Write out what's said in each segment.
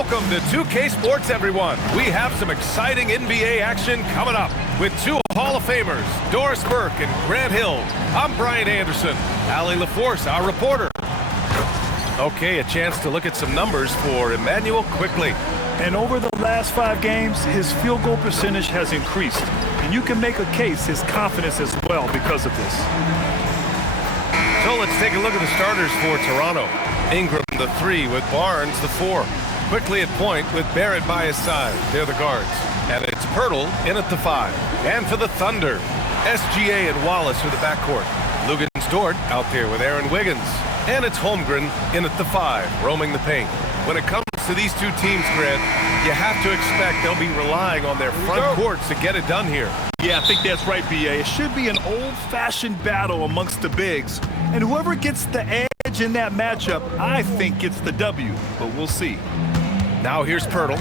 Welcome to 2K Sports, everyone. We have some exciting NBA action coming up with two Hall of Famers, Doris Burke and Grant Hill. I'm Brian Anderson. Allie LaForce, our reporter. Okay, a chance to look at some numbers for Emmanuel quickly. And over the last 5 games, his field goal percentage has increased. And you can make a case his confidence as well because of this. So let's take a look at the starters for Toronto. Ingram, the 3, with Barnes, the 4. Quickly at point with Barrett by his side. They're the guards. And it's Pirtle in at the 5. And for the Thunder, SGA and Wallace are the backcourt. Luguentz Dort out there with Aaron Wiggins. And it's Holmgren in at the 5, roaming the paint. When it comes to these two teams, Grant, you have to expect they'll be relying on their front courts to get it done here. Yeah, I think that's right, B.A. It should be an old-fashioned battle amongst the bigs. And whoever gets the edge in that matchup, I think gets the W. But we'll see. Now here's Pirtle.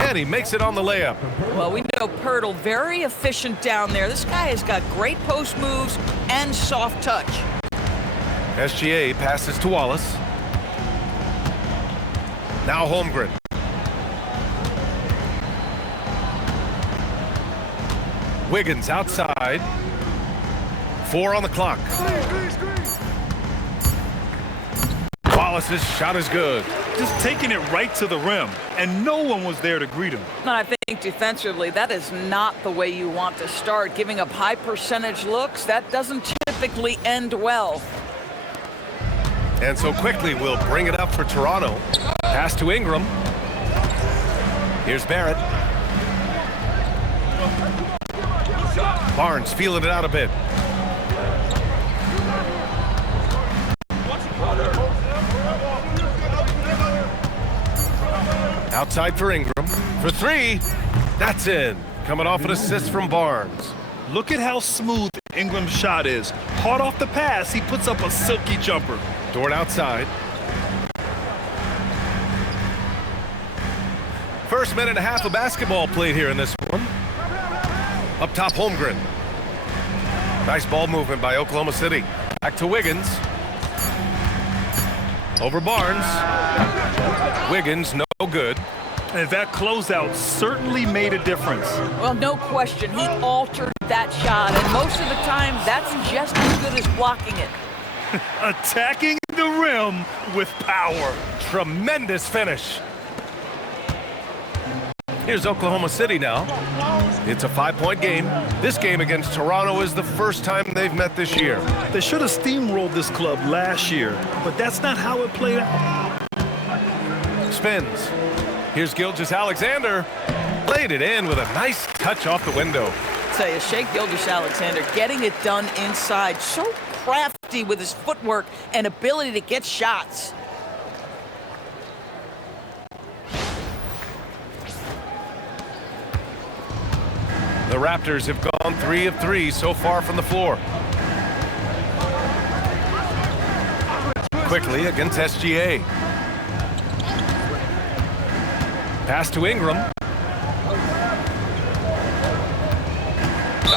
And he makes it on the layup. Well, we know Pirtle, very efficient down there. This guy has got great post moves and soft touch. SGA passes to Wallace. Now Holmgren. Wiggins outside. 4 on the clock. Wallace's shot is good. Just taking it right to the rim, and no one was there to greet him. I think defensively, that is not the way you want to start. Giving up high percentage looks, that doesn't typically end well. And so quickly we'll bring it up for Toronto. Pass to Ingram. Here's Barrett. Barnes feeling it out a bit. Outside for Ingram. For 3. That's in. Coming off an assist from Barnes. Look at how smooth Ingram's shot is. Hard off the pass, he puts up a silky jumper. Dort outside. First minute and a half of basketball played here in this one. Up top, Holmgren. Nice ball movement by Oklahoma City. Back to Wiggins. Over Barnes. Wiggins, no good. And that closeout certainly made a difference. Well, no question. He altered that shot, and most of the time, that's just as good as blocking it. Attacking the rim with power. Tremendous finish. Here's Oklahoma City now. It's a 5-point game. This game against Toronto is the first time they've met this year. They should have steamrolled this club last year, but that's not how it played out. Spins. Here's Gilgeous-Alexander. Played it in with a nice touch off the window. I'll tell you, Shai Gilgeous-Alexander getting it done inside. So crafty with his footwork and ability to get shots. The Raptors have gone 3 of 3 so far from the floor. Quickly against SGA. Pass to Ingram. Out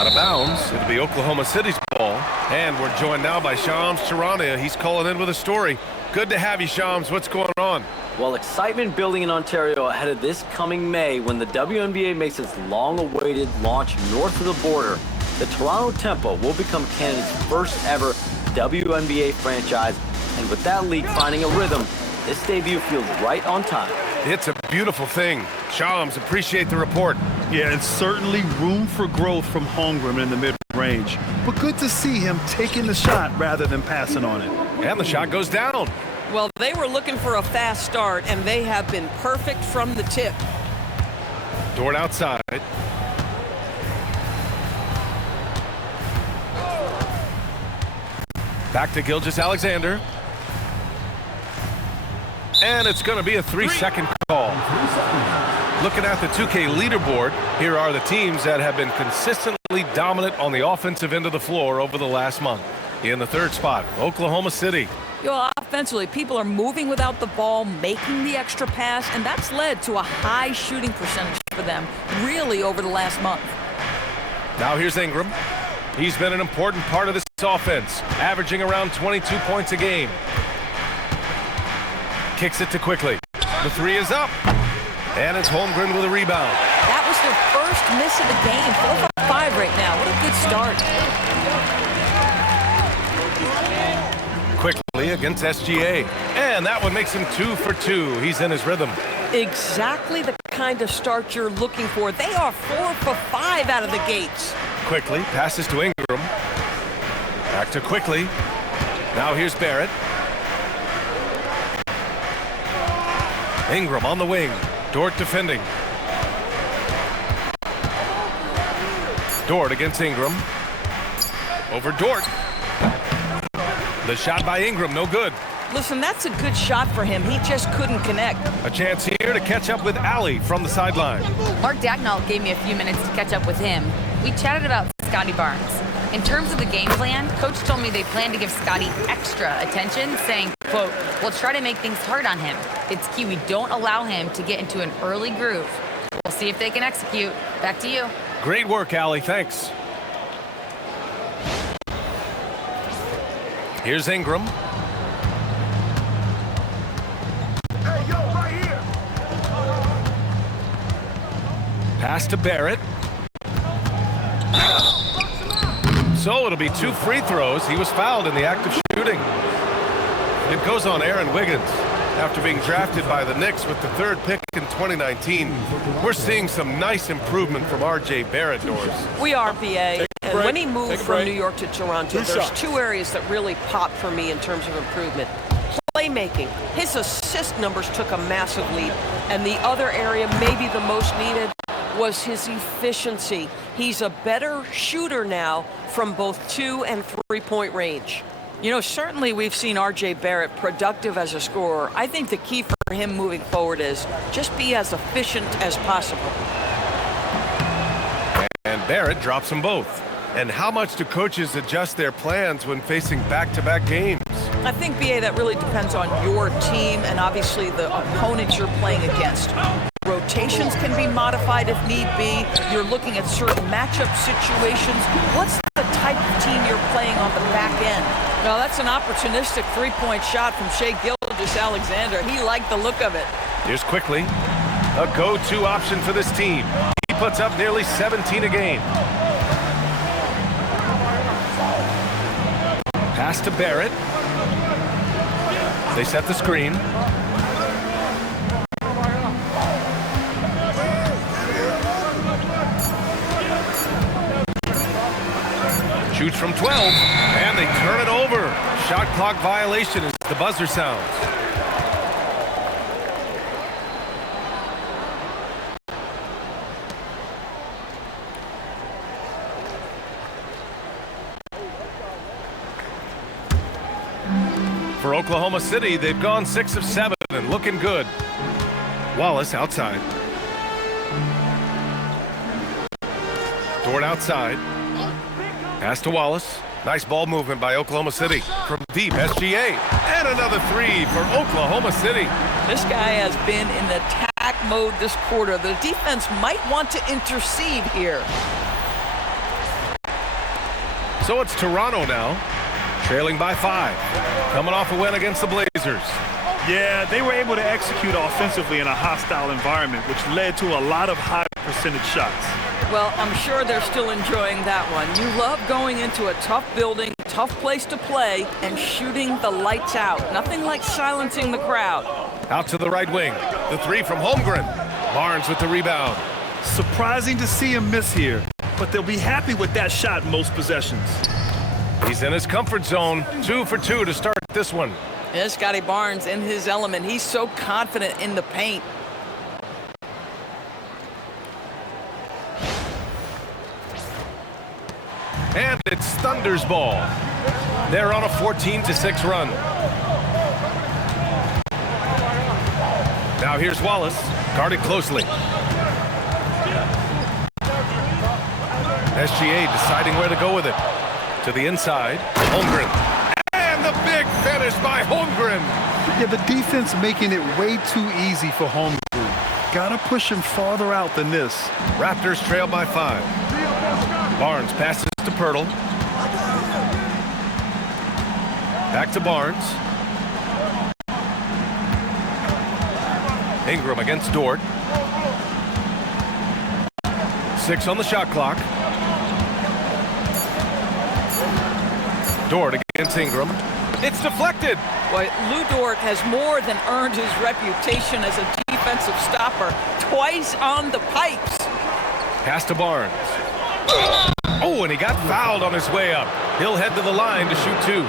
of bounds. It'll be Oklahoma City's ball. And we're joined now by Shams Charania. He's calling in with a story. Good to have you, Shams. What's going on? Well, excitement building in Ontario ahead of this coming May when the WNBA makes its long-awaited launch north of the border. The Toronto Tempo will become Canada's first ever WNBA franchise. And with that league finding a rhythm, this debut feels right on time. It's a beautiful thing. Shams, appreciate the report. Yeah, it's certainly room for growth from Holmgren in the mid-range. But good to see him taking the shot rather than passing on it. And the shot goes down. Well, they were looking for a fast start, and they have been perfect from the tip. Dort outside. Back to Gilgeous-Alexander. And it's going to be a 3-second call. Looking at the 2K leaderboard, here are the teams that have been consistently dominant on the offensive end of the floor over the last month. In the 3rd spot, Oklahoma City. Offensively, people are moving without the ball, making the extra pass, and that's led to a high shooting percentage for them, really, over the last month. Now here's Ingram. He's been an important part of this offense, averaging around 22 points a game. kicks it to Quickly. The three is up. And it's Holmgren with a rebound. That was their first miss of the game. 4 for 5 right now. What a good start. Quickly against SGA. And that one makes him 2 for 2. He's in his rhythm. Exactly the kind of start you're looking for. They are 4 for 5 out of the gates. Quickly passes to Ingram. Back to Quickly. Now here's Barrett. Ingram on the wing. Dort defending. Dort against Ingram. Over Dort. The shot by Ingram, no good. Listen, that's a good shot for him. He just couldn't connect. A chance here to catch up with Allie from the sideline. Mark Dagnall gave me a few minutes to catch up with him. We chatted about Scotty Barnes. In terms of the game plan, Coach told me they plan to give Scotty extra attention, saying, quote, "We'll try to make things hard on him. It's key we don't allow him to get into an early groove. We'll see if they can execute." Back to you. Great work, Allie. Thanks. Here's Ingram. Pass to Barrett. So it'll be 2 free throws. He was fouled in the act of shooting. It goes on Aaron Wiggins. After being drafted by the Knicks with the 3rd pick in 2019, we're seeing some nice improvement from R.J. Barrett, Doors. We are, BA. And when he moved from New York to Toronto, there's 2 areas that really popped for me in terms of improvement. Playmaking. His assist numbers took a massive leap. And the other area, maybe the most needed, was his efficiency. He's a better shooter now from both 2- and 3-point range. You know, certainly we've seen R.J. Barrett productive as a scorer. I think the key for him moving forward is just be as efficient as possible. And Barrett drops them both. And how much do coaches adjust their plans when facing back-to-back games? I think, BA, that really depends on your team and obviously the opponents you're playing against. Rotations can be modified if need be. You're looking at certain matchup situations. What's the type of team you're playing on the back end? Well, that's an opportunistic 3-point shot from Shai Gilgeous-Alexander. He liked the look of it. Here's Quickly. A go-to option for this team. He puts up nearly 17 a game. Pass to Barrett. They set the screen. Shoots from 12, and they turn it over. Shot clock violation as the buzzer sounds. For Oklahoma City, they've gone 6 of 7 and looking good. Wallace outside. Dort outside. Pass to Wallace. Nice ball movement by Oklahoma City. From deep, SGA. And another 3 for Oklahoma City. This guy has been in attack mode this quarter. The defense might want to intercede here. So it's Toronto now, trailing by 5. Coming off a win against the Blazers. Yeah, they were able to execute offensively in a hostile environment, which led to a lot of high percentage shots. Well, I'm sure they're still enjoying that one. You love going into a tough building, tough place to play, and shooting the lights out. Nothing like silencing the crowd. Out to the right wing. The 3 from Holmgren. Barnes with the rebound. Surprising to see him miss here, but they'll be happy with that shot most possessions. He's in his comfort zone. 2 for 2 to start this one. Yeah, Scotty Barnes in his element. He's so confident in the paint. And it's Thunder's ball. They're on a 14-6 run. Now here's Wallace, guarded closely. SGA deciding where to go with it. To the inside, Holmgren. And the big finish by Holmgren. Yeah, the defense making it way too easy for Holmgren. Gotta push him farther out than this. Raptors trail by 5. Barnes passes to Pirtle. Back to Barnes. Ingram against Dort. 6 on the shot clock. Dort against Ingram. It's deflected. Boy, Lou Dort has more than earned his reputation as a defensive stopper. Twice on the pipes. Pass to Barnes. Oh, and he got fouled on his way up. He'll head to the line to shoot 2.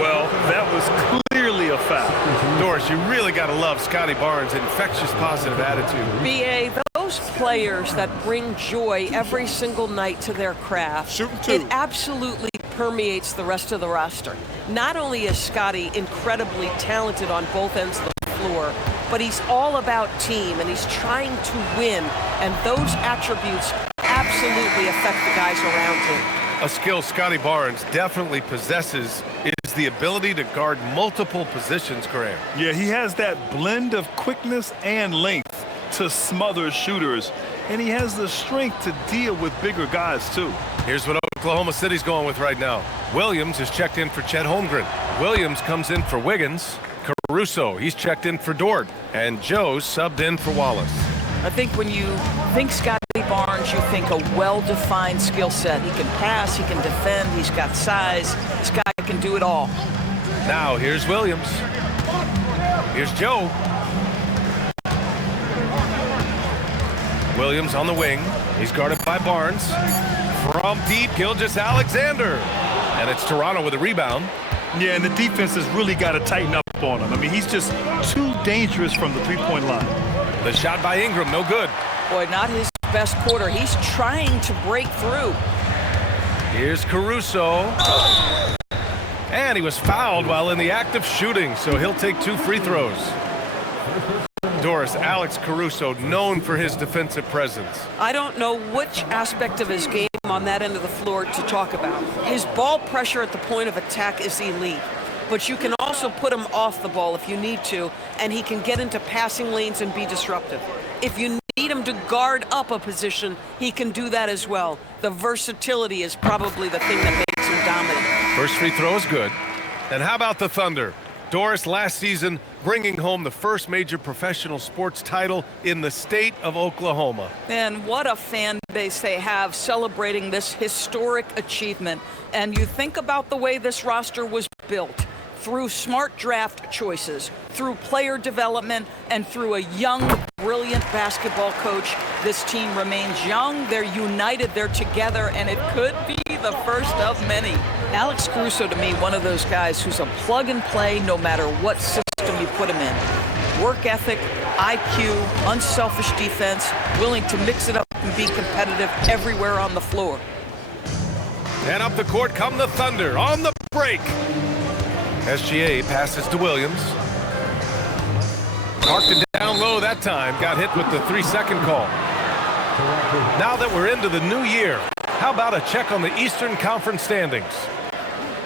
Well, that was clearly a foul. Doris, you really got to love Scotty Barnes' infectious positive attitude. BA, those players that bring joy every single night to their craft, it absolutely permeates the rest of the roster. Not only is Scotty incredibly talented on both ends of the floor, but he's all about team, and he's trying to win, and those attributes absolutely affect the guys around him. A skill Scotty Barnes definitely possesses is the ability to guard multiple positions, Graham. Yeah, he has that blend of quickness and length to smother shooters, and he has the strength to deal with bigger guys, too. Here's what Oklahoma City's going with right now. Williams is checked in for Chet Holmgren. Williams comes in for Wiggins. Caruso, he's checked in for Dort. And Joe's subbed in for Wallace. I think when you think Scotty Barnes, you think a well-defined skill set. He can pass, he can defend, he's got size. This guy can do it all. Now here's Williams. Here's Joe. Williams on the wing. He's guarded by Barnes. From deep, Gilgeous-Alexander. And it's Toronto with a rebound. Yeah, and the defense has really got to tighten up on him. I mean, he's just too dangerous from the three-point line. The shot by Ingram, no good. Boy, not his best quarter. He's trying to break through. Here's Caruso. And he was fouled while in the act of shooting, so he'll take 2 free throws. Doris, Alex Caruso, known for his defensive presence. I don't know which aspect of his game on that end of the floor to talk about. His ball pressure at the point of attack is elite, but you can also put him off the ball if you need to, and he can get into passing lanes and be disruptive. If you need him to guard up a position, he can do that as well. The versatility is probably the thing that makes him dominant. First free throw is good. And how about the Thunder? Doris, last season, bringing home the first major professional sports title in the state of Oklahoma. And what a fan base they have celebrating this historic achievement. And you think about the way this roster was built, through smart draft choices, through player development, and through a young, brilliant basketball coach. This team remains young, they're united, they're together, and it could be the first of many. Alex Caruso, to me, one of those guys who's a plug and play no matter what system you put him in. Work ethic, IQ, unselfish defense, willing to mix it up and be competitive everywhere on the floor. And up the court come the Thunder on the break. SGA passes to Williams. Marked it down low that time. Got hit with the 3-second call. Now that we're into the new year, how about a check on the Eastern Conference standings?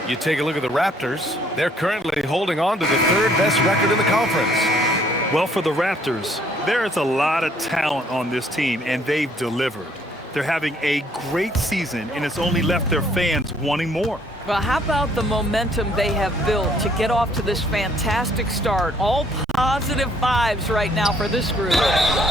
You take a look at the Raptors. They're currently holding on to the 3rd best record in the conference. Well, for the Raptors, there is a lot of talent on this team, and they've delivered. They're having a great season, and it's only left their fans wanting more. Well, how about the momentum they have built to get off to this fantastic start? All positive vibes right now for this group.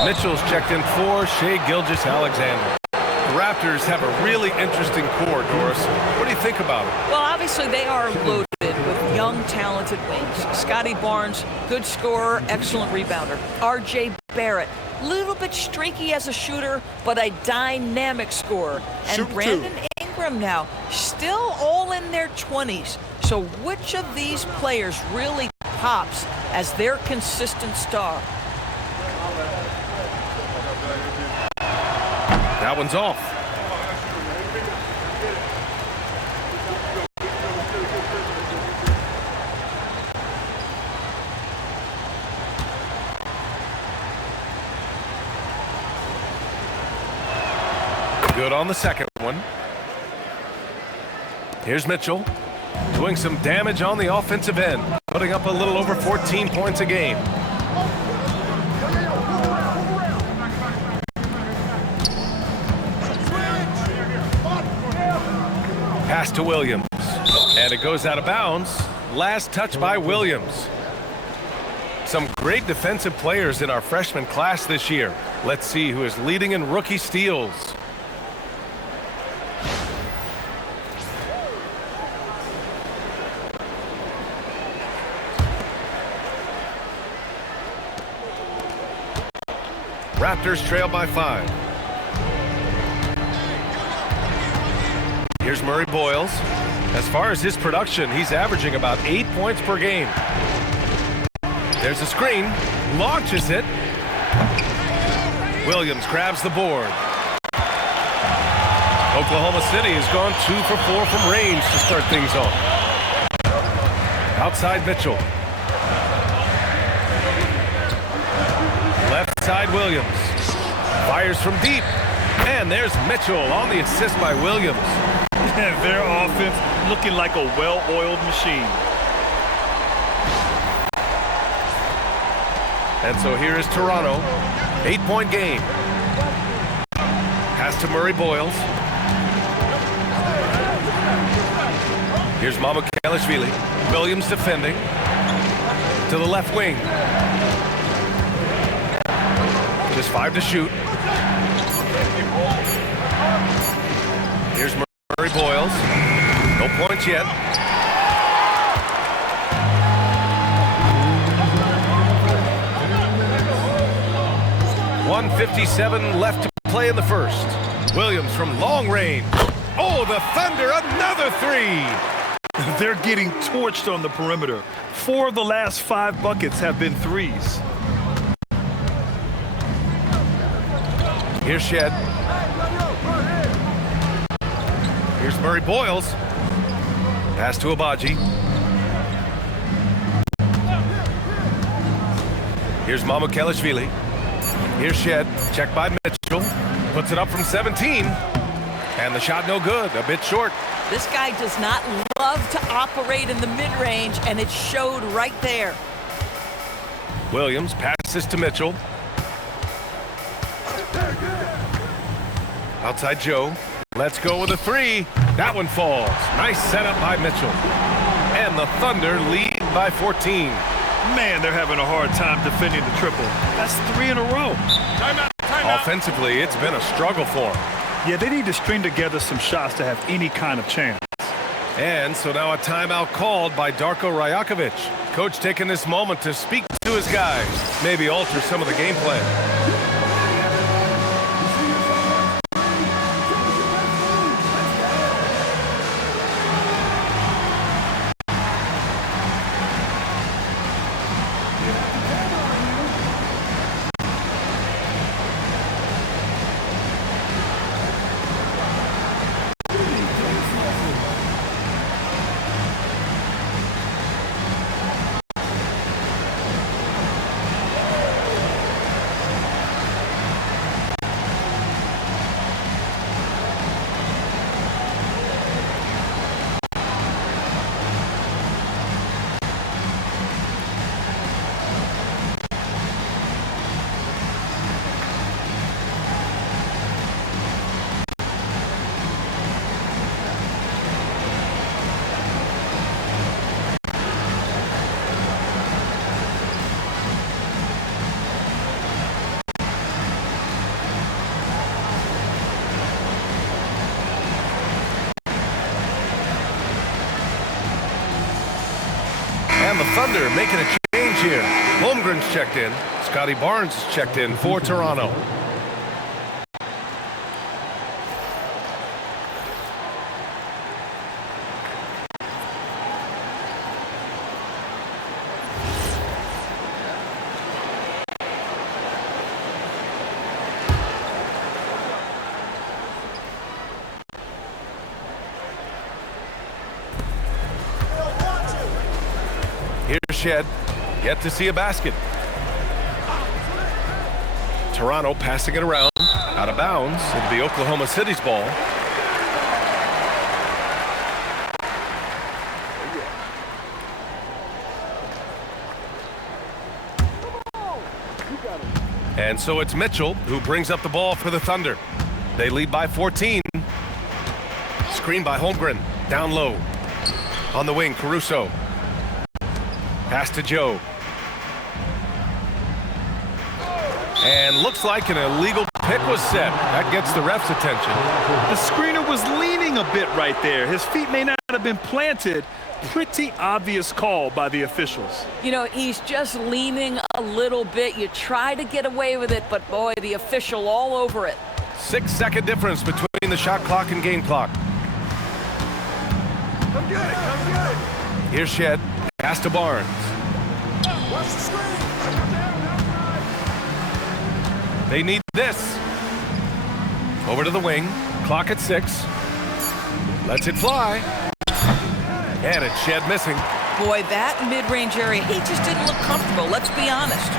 Mitchell's checked in for Shai Gilgeous-Alexander. The Raptors have a really interesting core, Doris. What do you think about it? Well, obviously they are loaded with young, talented wings. Scotty Barnes, good scorer, excellent rebounder. R.J. Barrett, a little bit streaky as a shooter, but a dynamic scorer. And Brandon Ingram now, still all in their 20s. So which of these players really pops as their consistent star? That one's off. Good on the second one. Here's Mitchell doing some damage on the offensive end, putting up a little over 14 points a game. Pass to Williams, and it goes out of bounds. Last touch by Williams. Some great defensive players in our freshman class this year. Let's see who is leading in rookie steals. Raptors trail by 5. Here's Murray Boyles. As far as his production, he's averaging about 8 points per game. There's a screen, launches it. Williams grabs the board. Oklahoma City has gone 2 for 4 from range to start things off. Outside Mitchell. Left side Williams. Fires from deep. And there's Mitchell on the assist by Williams. Their offense looking like a well-oiled machine. And so here is Toronto. 8-point game. Pass to Murray Boyles. Here's Mamukelashvili. Williams defending. To the left wing. Just 5 to shoot. Here's Murray Boyles. No points yet. .157 left to play in the first. Williams from long range. Oh, the Thunder, another 3. They're getting torched on the perimeter. 4 of the last 5 buckets have been threes. Here's Shed. Here's Murray Boyles. Pass to Abaji. Here's Mamukelashvili. Here's Shed. Checked by Mitchell. Puts it up from 17. And the shot no good. A bit short. This guy does not love to operate in the mid-range, and it showed right there. Williams passes to Mitchell. Outside Joe. Let's go with a 3. That one falls. Nice setup by Mitchell. And the Thunder lead by 14. Man, they're having a hard time defending the triple. That's 3 in a row. Timeout. Offensively, it's been a struggle for them. Yeah, they need to string together some shots to have any kind of chance. And so now a timeout called by Darko Rajakovic. Coach taking this moment to speak to his guys. Maybe alter some of the game plan. And the Thunder making a change here. Holmgren's checked in. Scotty Barnes is checked in for Toronto. Here's Shed. Yet to see a basket. Toronto passing it around. Out of bounds. It'll be Oklahoma City's ball. And so it's Mitchell who brings up the ball for the Thunder. They lead by 14. Screen by Holmgren. Down low. On the wing, Caruso. Pass to Joe. And looks like an illegal pick was set. That gets the ref's attention. The screener was leaning a bit right there. His feet may not have been planted. Pretty obvious call by the officials. You know, he's just leaning a little bit. You try to get away with it, but boy, the official all over it. 6-second difference between the shot clock and game clock. Come get it, come get it. Here's Shed. Pass to Barnes. Watch the screen. They need this. Over to the wing. Clock at 6. Lets it fly. And it's Shed missing. Boy, that mid-range area, he just didn't look comfortable, let's be honest.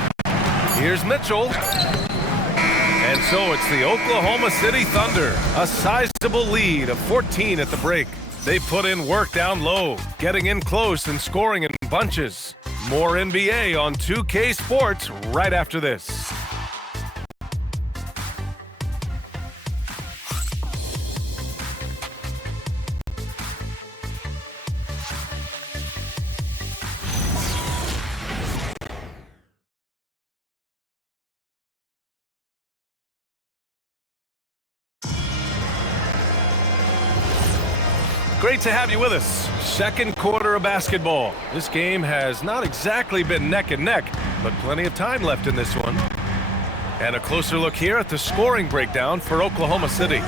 Here's Mitchell. And so it's the Oklahoma City Thunder. A sizable lead of 14 at the break. They put in work down low, getting in close and scoring in bunches. More NBA on 2K Sports right after this. Great to have you with us. Second quarter of basketball. This game has not exactly been neck and neck, but plenty of time left in this one. And a closer look here at the scoring breakdown for Oklahoma City.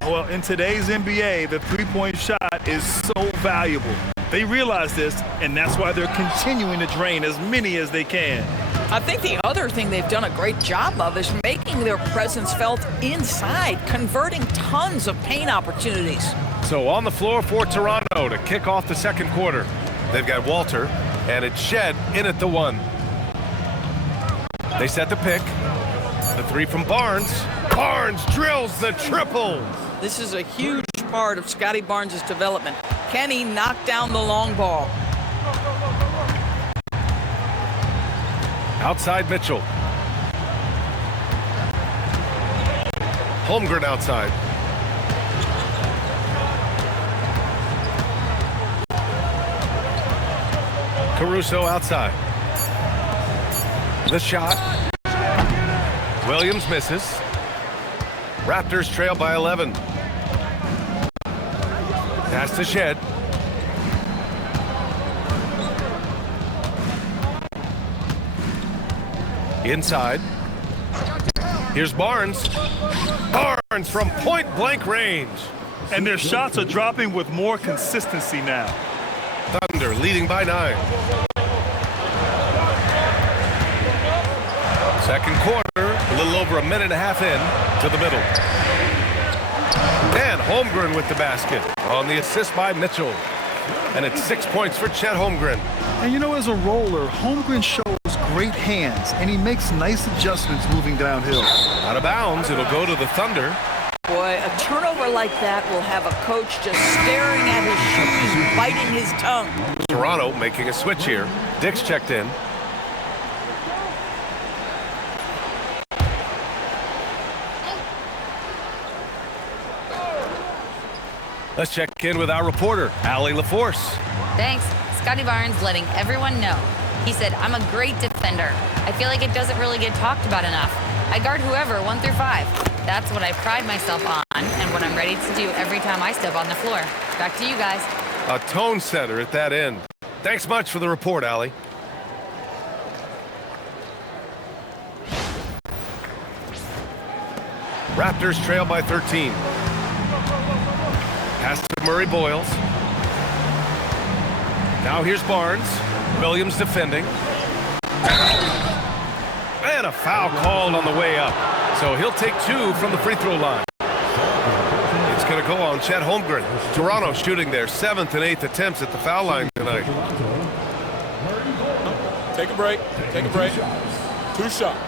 Well, in today's NBA, the three-point shot is so valuable. They realize this, and that's why they're continuing to drain as many as they can. I think the other thing they've done a great job of is making their presence felt inside, converting tons of paint opportunities. So on the floor for Toronto to kick off the second quarter. They've got Walter, and it's Shed in at the 1. They set the pick. The 3 from Barnes. Barnes drills the triple. This is a huge part of Scotty Barnes' development. Can he knock down the long ball? Outside Mitchell. Holmgren outside. Caruso outside. The shot. Williams misses. Raptors trail by 11. Pass to Shed. Inside. Here's Barnes. Barnes from point-blank range. And their shots are dropping with more consistency now. Thunder leading by 9. Second quarter, a little over a minute and a half in to the middle. And Holmgren with the basket on the assist by Mitchell. And it's 6 points for Chet Holmgren. And you know, as a roller, Holmgren shows great hands, and he makes nice adjustments moving downhill. Out of bounds, it'll go to the Thunder. Boy, a turnover like that will have a coach just staring at his shoes, biting his tongue. Toronto making a switch here. Dick's checked in. Let's check in with our reporter, Allie LaForce. Thanks. Scotty Barnes letting everyone know. He said, I'm a great defender. I feel like it doesn't really get talked about enough. I guard whoever, 1 through 5. That's what I pride myself on and what I'm ready to do every time I step on the floor. Back to you guys. A tone setter at that end. Thanks much for the report, Allie. Raptors trail by 13. Pass to Murray Boyles. Now here's Barnes. Williams defending. And a foul called on the way up. So he'll take 2 from the free throw line. It's going to go on Chet Holmgren. Toronto shooting their 7th and 8th attempts at the foul line tonight. Take a break. Take a break. 2 shots.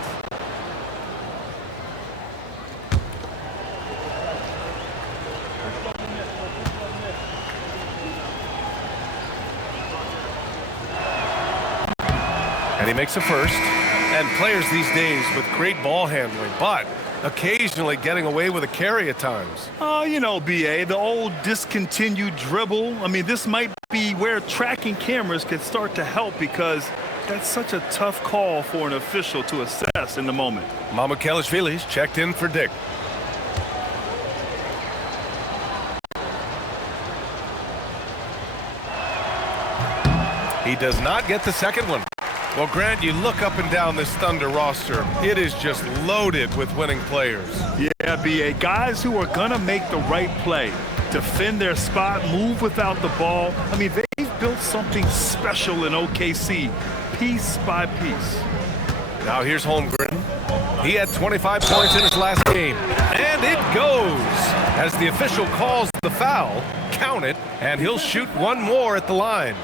And he makes a first. And players these days with great ball handling, but occasionally getting away with a carry at times. Oh, you know, BA, the old discontinued dribble. I mean, this might be where tracking cameras can start to help because That's such a tough call for an official to assess in the moment. Mamukelashvili's checked in for Dick. He does not get the second one. Well, Grant, you look up and down this Thunder roster. It is just loaded with winning players. Yeah, B.A. Guys who are going to make the right play, defend their spot, move without the ball. I mean, they've built something special in OKC, piece by piece. Now here's Holmgren. He had 25 points in his last game. And it goes. As the official calls the foul, count it, and he'll shoot one more at the line.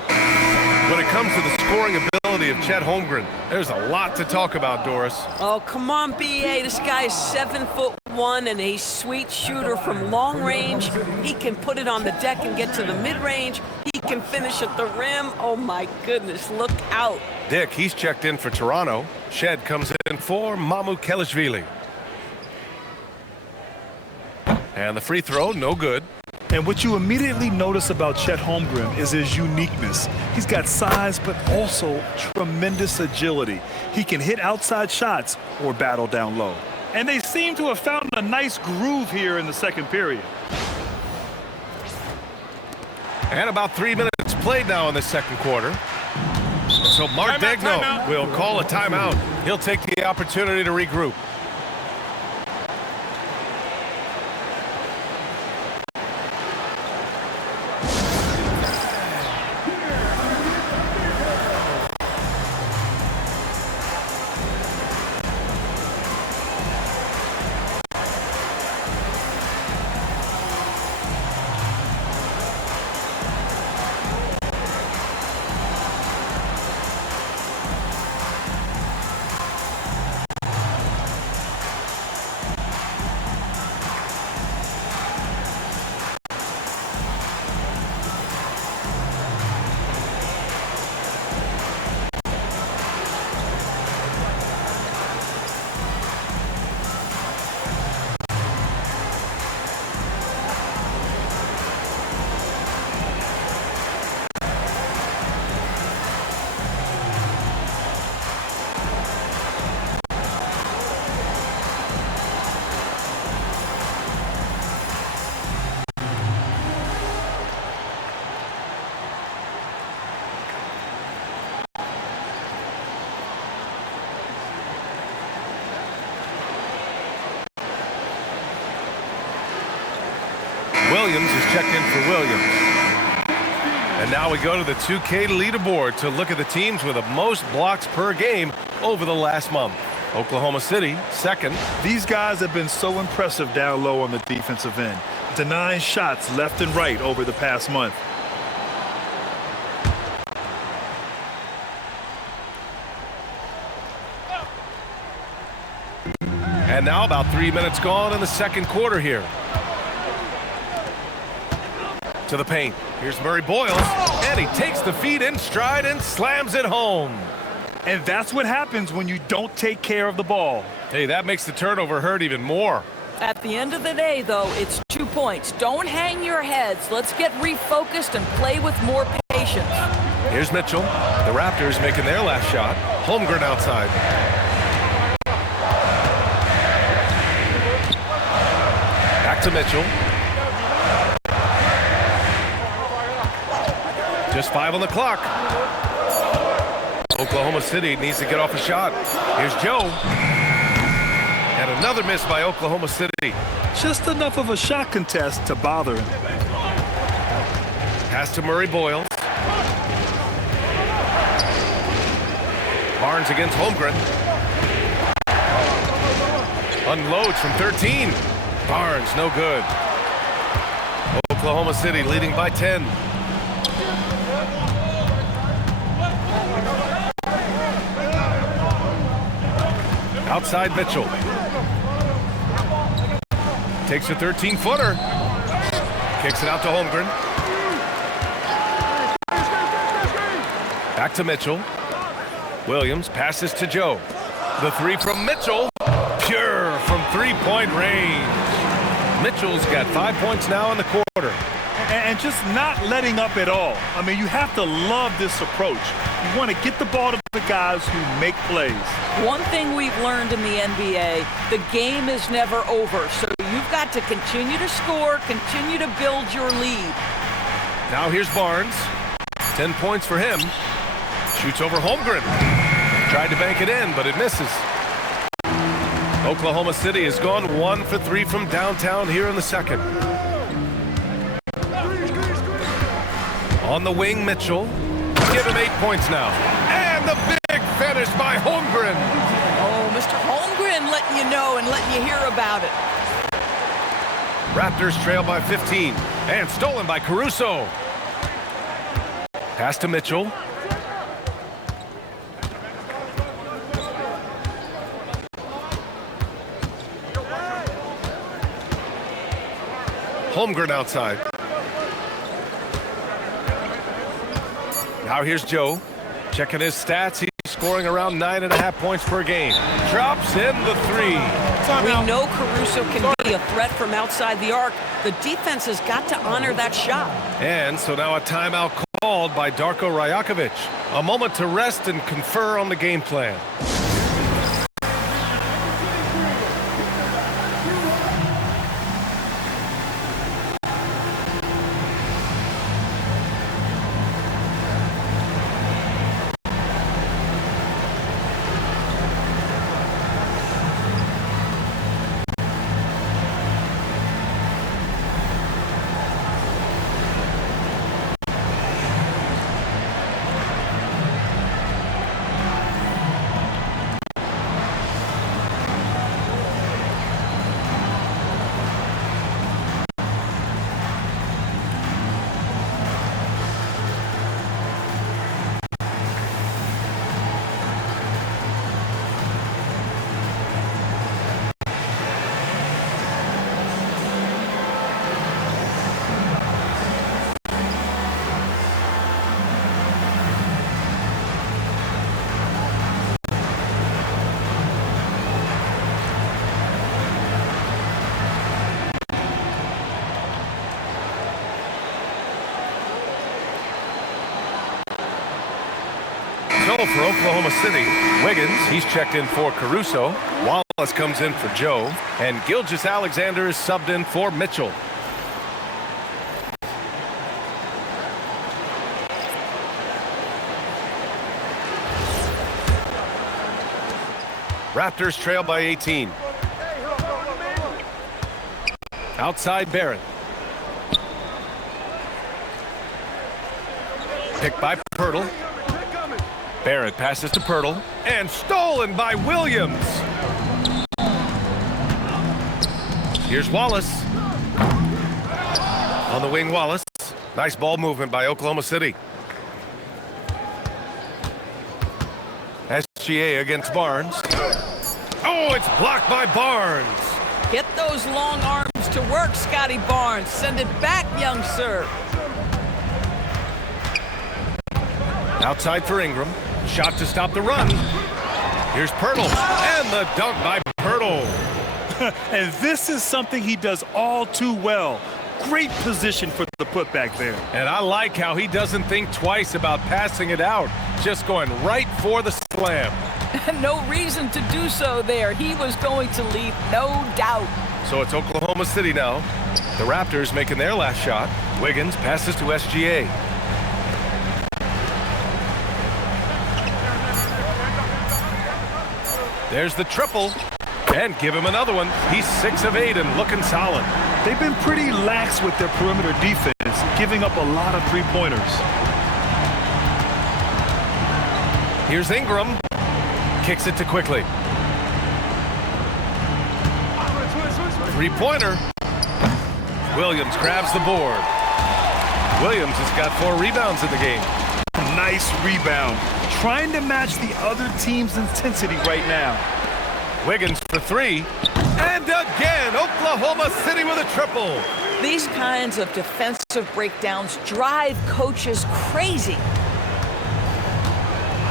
When it comes to the scoring ability of Chet Holmgren, there's a lot to talk about, Doris. Oh, come on, B.A. This guy is 7'1" and a sweet shooter from long range. He can put it on the deck and get to the mid-range. He can finish at the rim. Oh, my goodness, look out. Dick, he's checked in for Toronto. Shed comes in for Mamukelashvili. And the free throw, no good. And what you immediately notice about Chet Holmgren is his uniqueness. He's got size, but also tremendous agility. He can hit outside shots or battle down low. And they seem to have found a nice groove here in the second period. And about 3 minutes played now in the second quarter. So Mark Daigneault will call a timeout. He'll take the opportunity to regroup. Williams is checked in for Williams. And now we go to the 2K leaderboard to look at the teams with the most blocks per game over the last month. Oklahoma City, second. These guys have been so impressive down low on the defensive end, denying shots left and right over the past month. And now about 3 minutes gone in the second quarter here. To the paint. Here's Murray Boyles, and he takes the feed in stride and slams it home. And that's what happens when you don't take care of the ball. Hey, that makes the turnover hurt even more. At the end of the day, though, it's 2 points. Don't hang your heads. Let's get refocused and play with more patience. Here's Mitchell. The Raptors making their last shot. Holmgren outside. Back to Mitchell. Just 5 on the clock. Oklahoma City needs to get off a shot. Here's Joe. And another miss by Oklahoma City. Just enough of a shot contest to bother him. Pass to Murray Boyles. Barnes against Holmgren. Unloads from 13. Barnes, no good. Oklahoma City leading by 10. Outside Mitchell. Takes a 13-footer. Kicks it out to Holmgren. Back to Mitchell. Williams passes to Joe. The three from Mitchell. Pure from three-point range. Mitchell's got 5 points now in the quarter. and just not letting up at all. I mean, you have to love this approach. You want to get the ball to the guys who make plays. One thing we've learned in the NBA, the game is never over. So you've got to continue to score, continue to build your lead. Now here's Barnes. 10 points for him. Shoots over Holmgren. Tried to bank it in, but it misses. Oklahoma City has gone 1 for 3 from downtown here in the second. On the wing, Mitchell. Give him 8 points now. And the big finish by Holmgren. Oh, Mr. Holmgren letting you know and letting you hear about it. Raptors trail by 15. And stolen by Caruso. Pass to Mitchell. Holmgren outside. Now here's Joe. Checking his stats. He's scoring around 9.5 points per game. Drops in the 3. We know Caruso can be a threat from outside the arc. The defense has got to honor that shot. And so now a timeout called by Darko Rajakovic. A moment to rest and confer on the game plan. So for Oklahoma City, Wiggins, he's checked in for Caruso. Wallace comes in for Joe. And Gilgeous-Alexander is subbed in for Mitchell. Raptors trail by 18. Outside Barrett. Picked by Pirtle. Barrett passes to Pirtle. And stolen by Williams. Here's Wallace. On the wing, Wallace. Nice ball movement by Oklahoma City. SGA against Barnes. Oh, it's blocked by Barnes. Get those long arms to work, Scotty Barnes. Send it back, young sir. Outside for Ingram. Shot to stop the run. Here's Pirtle. And the dunk by Pirtle. And this is something he does all too well. Great position for the putback there. And I like how he doesn't think twice about passing it out. Just going right for the slam. No reason to do so there. He was going to leave, no doubt. So it's Oklahoma City now. The Raptors making their last shot. Wiggins passes to SGA. There's the triple. And give him another one. He's 6 of 8 and looking solid. They've been pretty lax with their perimeter defense, giving up a lot of three-pointers. Here's Ingram. Kicks it to Quickly. Three-pointer. Williams grabs the board. Williams has got 4 rebounds in the game. Nice rebound. Trying to match the other team's intensity right now. Wiggins for 3. And again, Oklahoma City with a triple. These kinds of defensive breakdowns drive coaches crazy.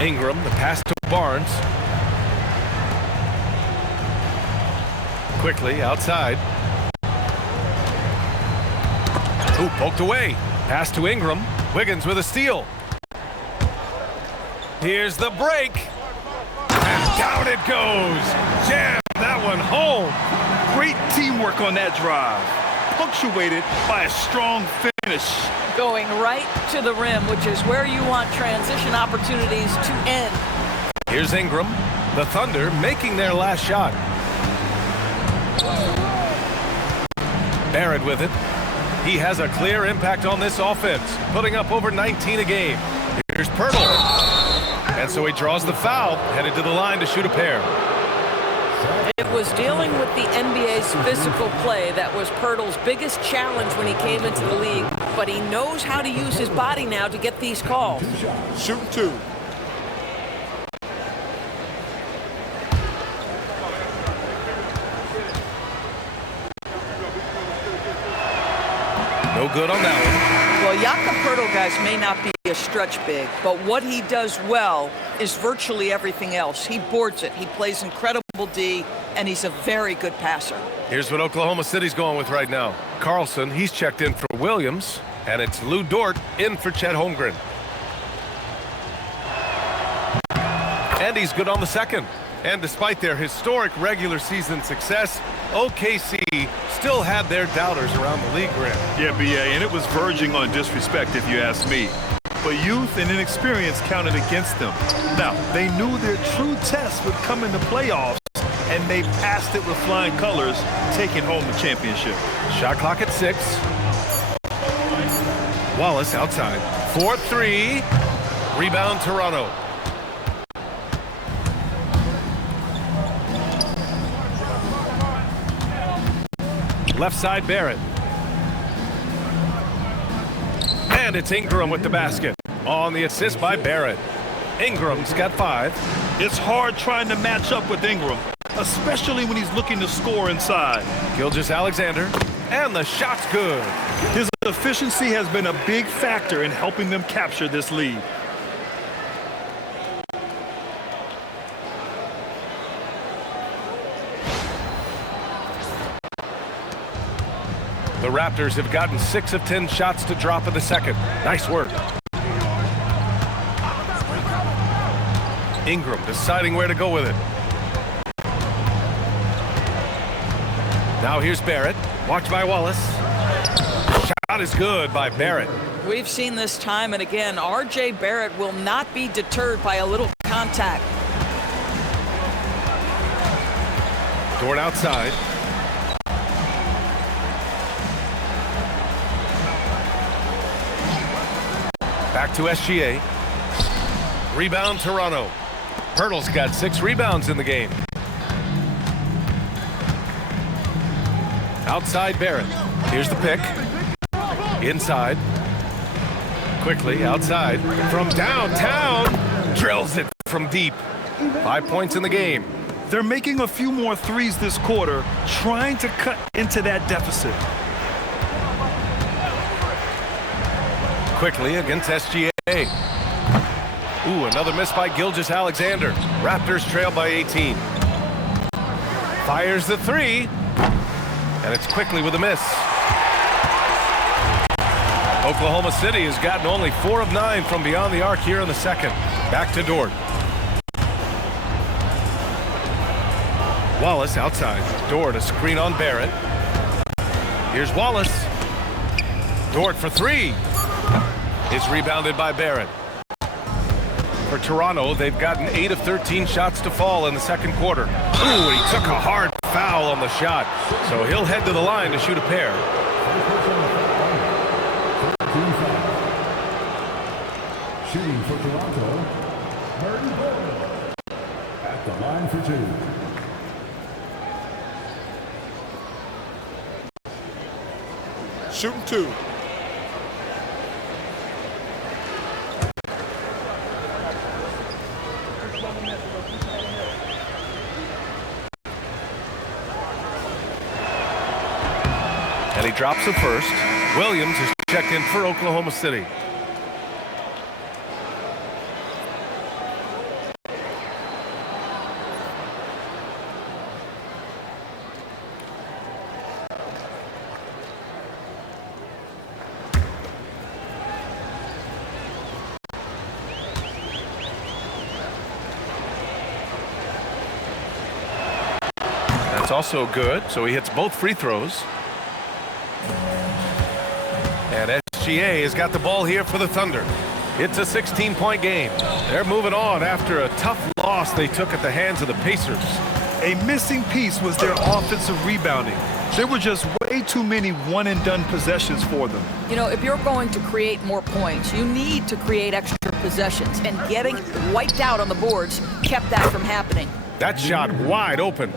Ingram, the pass to Barnes. Quickly outside. Ooh, poked away. Pass to Ingram. Wiggins with a steal. Here's the break. And down it goes. Jam that one home. Great teamwork on that drive, punctuated by a strong finish. Going right to the rim, which is where you want transition opportunities to end. Here's Ingram. The Thunder making their last shot. Barrett with it. He has a clear impact on this offense, putting up over 19 a game. Here's Pirtle. And so he draws the foul, headed to the line to shoot a pair. It was dealing with the NBA's physical play that was Pirtle's biggest challenge when he came into the league, but he knows how to use his body now to get these calls. Shooting 2. No good on that one. Well, Jakob Pirtle, guys, may not be a stretch big, but what he does well is virtually everything else. He boards it. He plays incredible D, and he's a very good passer. Here's what Oklahoma City's going with right now. Carlson, he's checked in for Williams, and it's Lou Dort in for Chet Holmgren. And he's good on the second. And despite their historic regular season success, OKC still had their doubters around the league, Grant. Yeah, BA, and it was verging on disrespect if you ask me. But youth and inexperience counted against them. Now, they knew their true test would come in the playoffs, and they passed it with flying colors, taking home the championship. Shot clock at 6. Wallace outside. 4-3. Rebound Toronto. Left side Barrett. And it's Ingram with the basket. On the assist by Barrett. Ingram's got 5. It's hard trying to match up with Ingram, especially when he's looking to score inside. Gilgeous-Alexander. And the shot's good. His efficiency has been a big factor in helping them capture this lead. The Raptors have gotten 6 of 10 shots to drop in the second. Nice work. Ingram deciding where to go with it. Now here's Barrett. Watch by Wallace. Shot is good by Barrett. We've seen this time and again. R.J. Barrett will not be deterred by a little contact. Dort outside. Back to SGA. Rebound Toronto. Pirtle's got 6 rebounds in the game. Outside Barrett. Here's the pick. Inside. Quickly outside. From downtown. Drills it from deep. 5 points in the game. They're making a few more threes this quarter, trying to cut into that deficit. Quickly against SGA. Ooh, another miss by Gilgeous-Alexander. Raptors trail by 18. Fires the 3. And it's quickly with a miss. Oklahoma City has gotten only 4 of 9 from beyond the arc here in the second. Back to Dort. Wallace outside. Dort a screen on Barrett. Here's Wallace. Dort for 3. Is rebounded by Barrett. For Toronto, they've gotten 8 of 13 shots to fall in the second quarter. Ooh, he took a hard foul on the shot. So he'll head to the line to shoot a pair. Shooting for Toronto, Martin Boyle at the line for 2. Shooting 2. And he drops the first. Williams is checked in for Oklahoma City. also good, so he hits both free throws. And SGA has got the ball here for the Thunder. It's a 16-point game. They're moving on after a tough loss they took at the hands of the Pacers. A missing piece was their offensive rebounding. There were just way too many one-and-done possessions for them. You know, if you're going to create more points, you need to create extra possessions. And getting wiped out on the boards kept that from happening. That shot wide open.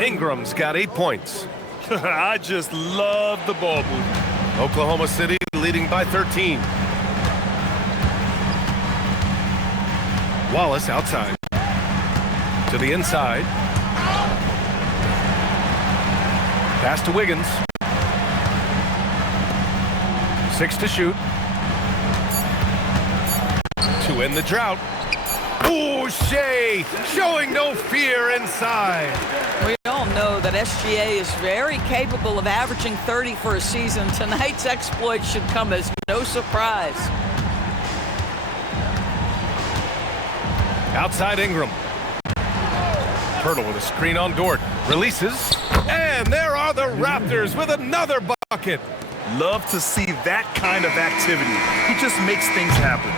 Ingram's got 8 points. I just love the ball movement. Oklahoma City leading by 13. Wallace outside. To the inside. Pass to Wiggins. 6 to shoot. To end the drought. Ooh, Shea showing no fear inside. We all know that SGA is very capable of averaging 30 for a season. Tonight's exploit should come as no surprise. Outside Ingram. Pirtle with a screen on Dort. Releases. And there are the Raptors with another bucket. Love to see that kind of activity. He just makes things happen.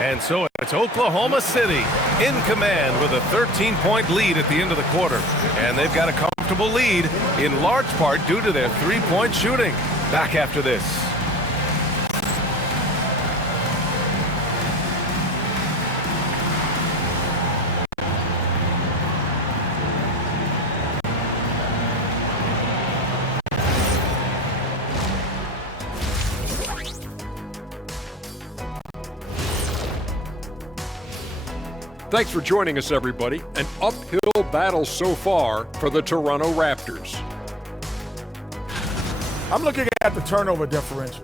And so it's Oklahoma City in command with a 13-point lead at the end of the quarter. And they've got a comfortable lead in large part due to their three-point shooting. Back after this. Thanks for joining us, everybody. An uphill battle so far for the Toronto Raptors. I'm looking at the turnover differential.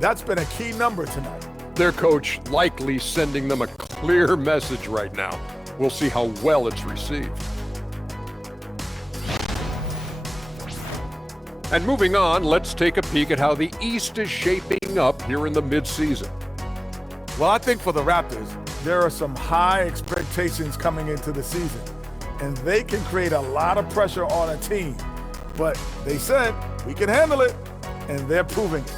That's been a key number tonight. Their coach likely sending them a clear message right now. We'll see how well it's received. And moving on, let's take a peek at how the East is shaping up here in the midseason. Well, I think for the Raptors, there are some high expectations coming into the season, and they can create a lot of pressure on a team. But they said, we can handle it, and they're proving it.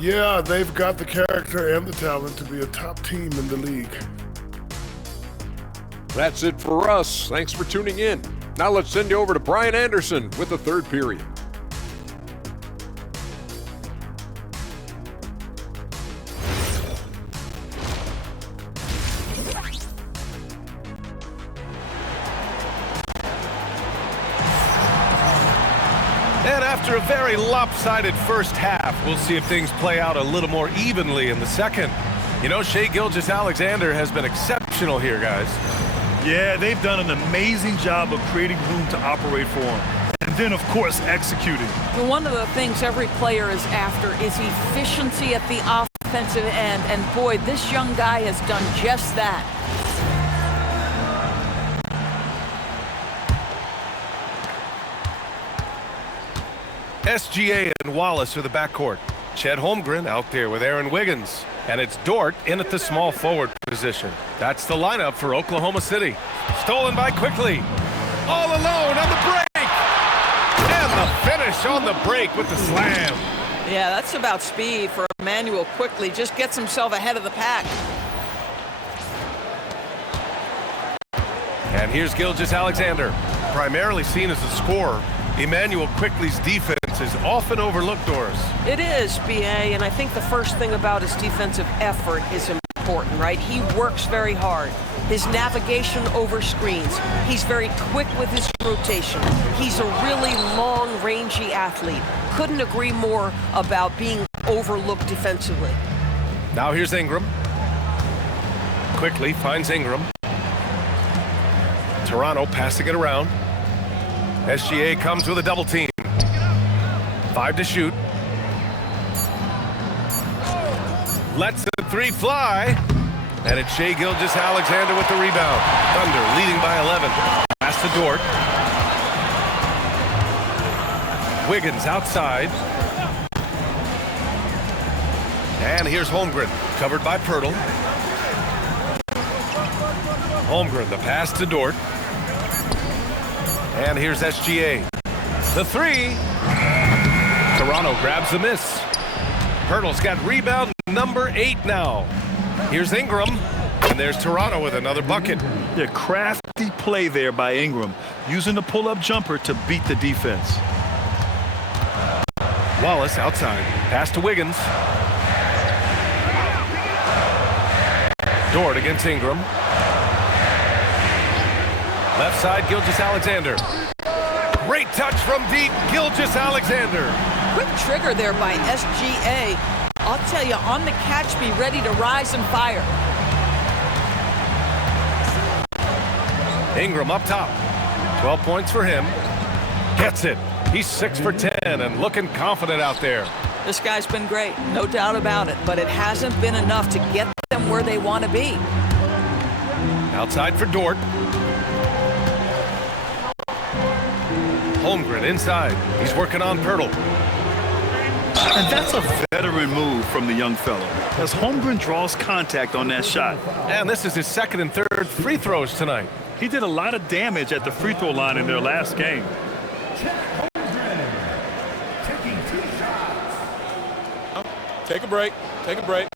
Yeah, they've got the character and the talent to be a top team in the league. That's it for us. Thanks for tuning in. Now let's send you over to Brian Anderson with the third period. And after a very lopsided first half, we'll see if things play out a little more evenly in the second. You know, Shai Gilgeous-Alexander has been exceptional here, guys. Yeah, they've done an amazing job of creating room to operate for him. And then, of course, executing. Well, one of the things every player is after is efficiency at the offensive end. And boy, this young guy has done just that. SGA and Wallace are the backcourt. Chet Holmgren out there with Aaron Wiggins. And it's Dort in at the small forward position. That's the lineup for Oklahoma City. Stolen by Quickly. All alone on the break. And the finish on the break with the slam. Yeah, that's about speed for Emmanuel Quickly. Just gets himself ahead of the pack. And here's Gilgeous-Alexander. Primarily seen as a scorer, Emmanuel Quickly's defense is often overlooked, Doris. It is, BA, and I think the first thing about his defensive effort is important, right? He works very hard. His navigation over screens. He's very quick with his rotation. He's a really long, rangy athlete. Couldn't agree more about being overlooked defensively. Now here's Ingram. Quickly finds Ingram. Toronto passing it around. SGA comes with a double team. 5 to shoot. Lets the three fly. And it's Shai Gilgeous-Alexander with the rebound. Thunder leading by 11. Pass to Dort. Wiggins outside. And here's Holmgren, covered by Pirtle. Holmgren, the pass to Dort. And here's SGA. The three. Toronto grabs the miss. Pirtle's got rebound number 8 now. Here's Ingram, and there's Toronto with another bucket. Yeah, crafty play there by Ingram, using the pull-up jumper to beat the defense. Wallace outside. Pass to Wiggins. Dort against Ingram. Left side, Gilgeous-Alexander. Great touch from deep, Gilgeous-Alexander. Quick trigger there by SGA. I'll tell you, on the catch, be ready to rise and fire. Ingram up top. 12 points for him. Gets it. He's 6 for 10 and looking confident out there. This guy's been great, no doubt about it, but it hasn't been enough to get them where they want to be. Outside for Dort. Holmgren inside. He's working on Pirtle. And that's a veteran move from the young fellow, as Holmgren draws contact on that shot. And this is his second and third free throws tonight. He did a lot of damage at the free throw line in their last game. Take a break. Take a break.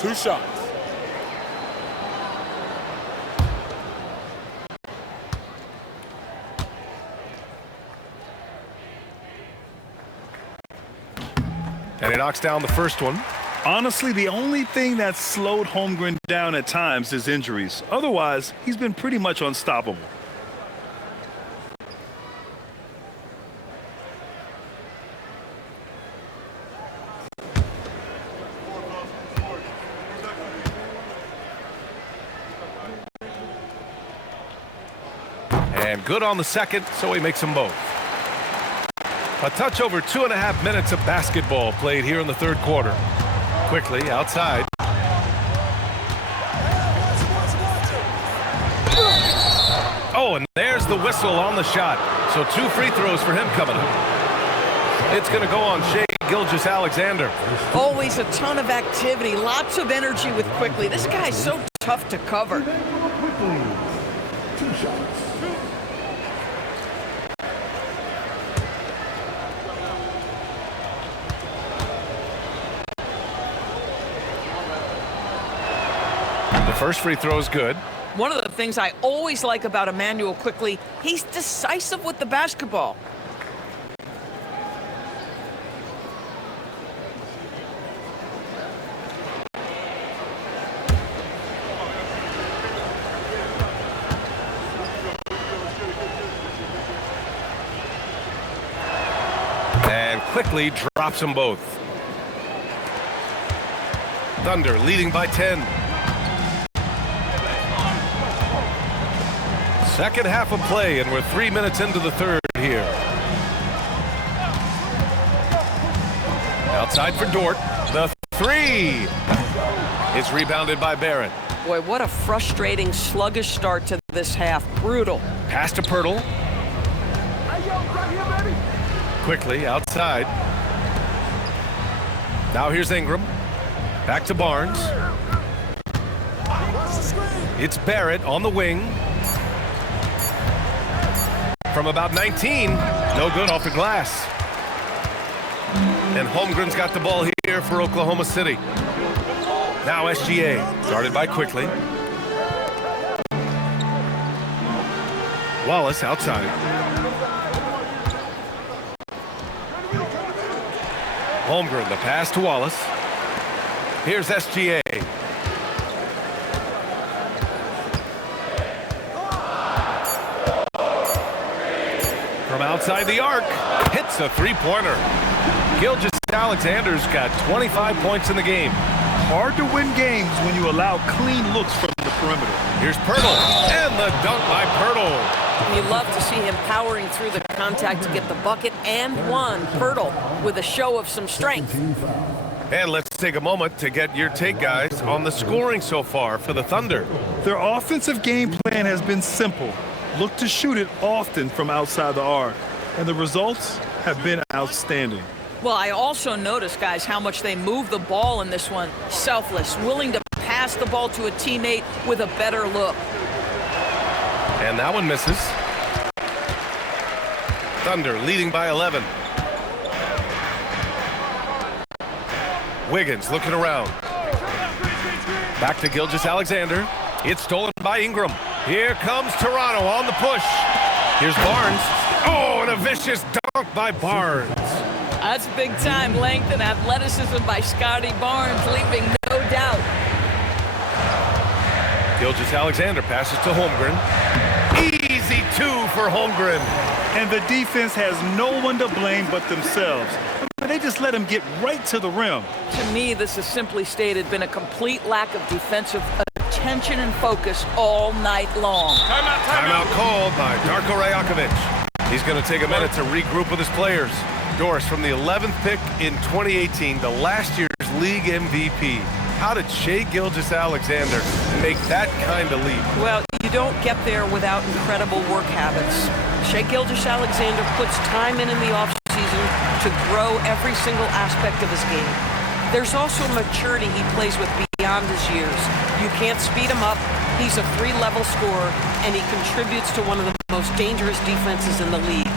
2 shots. And he knocks down the first one. Honestly, the only thing that slowed Holmgren down at times is injuries. Otherwise, he's been pretty much unstoppable. And good on the second, so he makes them both. A touch over 2.5 minutes of basketball played here in the third quarter. Quickly outside. Oh, and there's the whistle on the shot. So 2 free throws for him coming up. It's going to go on Shai Gilgeous-Alexander. Always a ton of activity, lots of energy with Quickly. This guy's so tough to cover. 2 shots. The first free throw is good. One of the things I always like about Emmanuel Quickly, he's decisive with the basketball. And Quickly drops them both. Thunder leading by 10. Second half of play, and we're 3 minutes into the third here. Outside for Dort. The three is rebounded by Barrett. Boy, what a frustrating, sluggish start to this half. Brutal. Pass to Pirtle. Quickly outside. Now here's Ingram. Back to Barnes. It's Barrett on the wing. From about 19, no good off the glass. And Holmgren's got the ball here for Oklahoma City. Now SGA, guarded by Quickly. Wallace outside. Holmgren, the pass to Wallace. Here's SGA. From outside the arc, hits a three-pointer. Gilgeous-Alexander's got 25 points in the game. Hard to win games when you allow clean looks from the perimeter. Here's Pirtle, and the dunk by Pirtle. You love to see him powering through the contact to get the bucket and one. Pirtle with a show of some strength. And let's take a moment to get your take, guys, on the scoring so far for the Thunder. Their offensive game plan has been simple. Look to shoot it often from outside the arc, and the results have been outstanding. Well, I also noticed, guys, how much they move the ball in this one. Selfless, willing to pass the ball to a teammate with a better look. And that one misses. Thunder leading by 11. Wiggins looking around. Back to Gilgeous-Alexander. It's stolen by Ingram. Here comes Toronto on the push. Here's Barnes. Oh, and a vicious dunk by Barnes. That's big time length and athleticism by Scotty Barnes, leaving no doubt. Gilgeous-Alexander passes to Holmgren. Easy two for Holmgren. And the defense has no one to blame but themselves. They just let him get right to the rim. To me, this has simply stated been a complete lack of defensive attention and focus all night long. Timeout called by Darko Rajakovic. He's going to take a minute to regroup with his players. Doris, from the 11th pick in 2018, the last year's league MVP. How did Shai Gilgeous-Alexander make that kind of leap? Well, you don't get there without incredible work habits. Shai Gilgeous-Alexander puts time in the offseason to grow every single aspect of his game. There's also maturity he plays with beyond his years. You can't speed him up. He's a 3-level scorer, and he contributes to one of the most dangerous defenses in the league.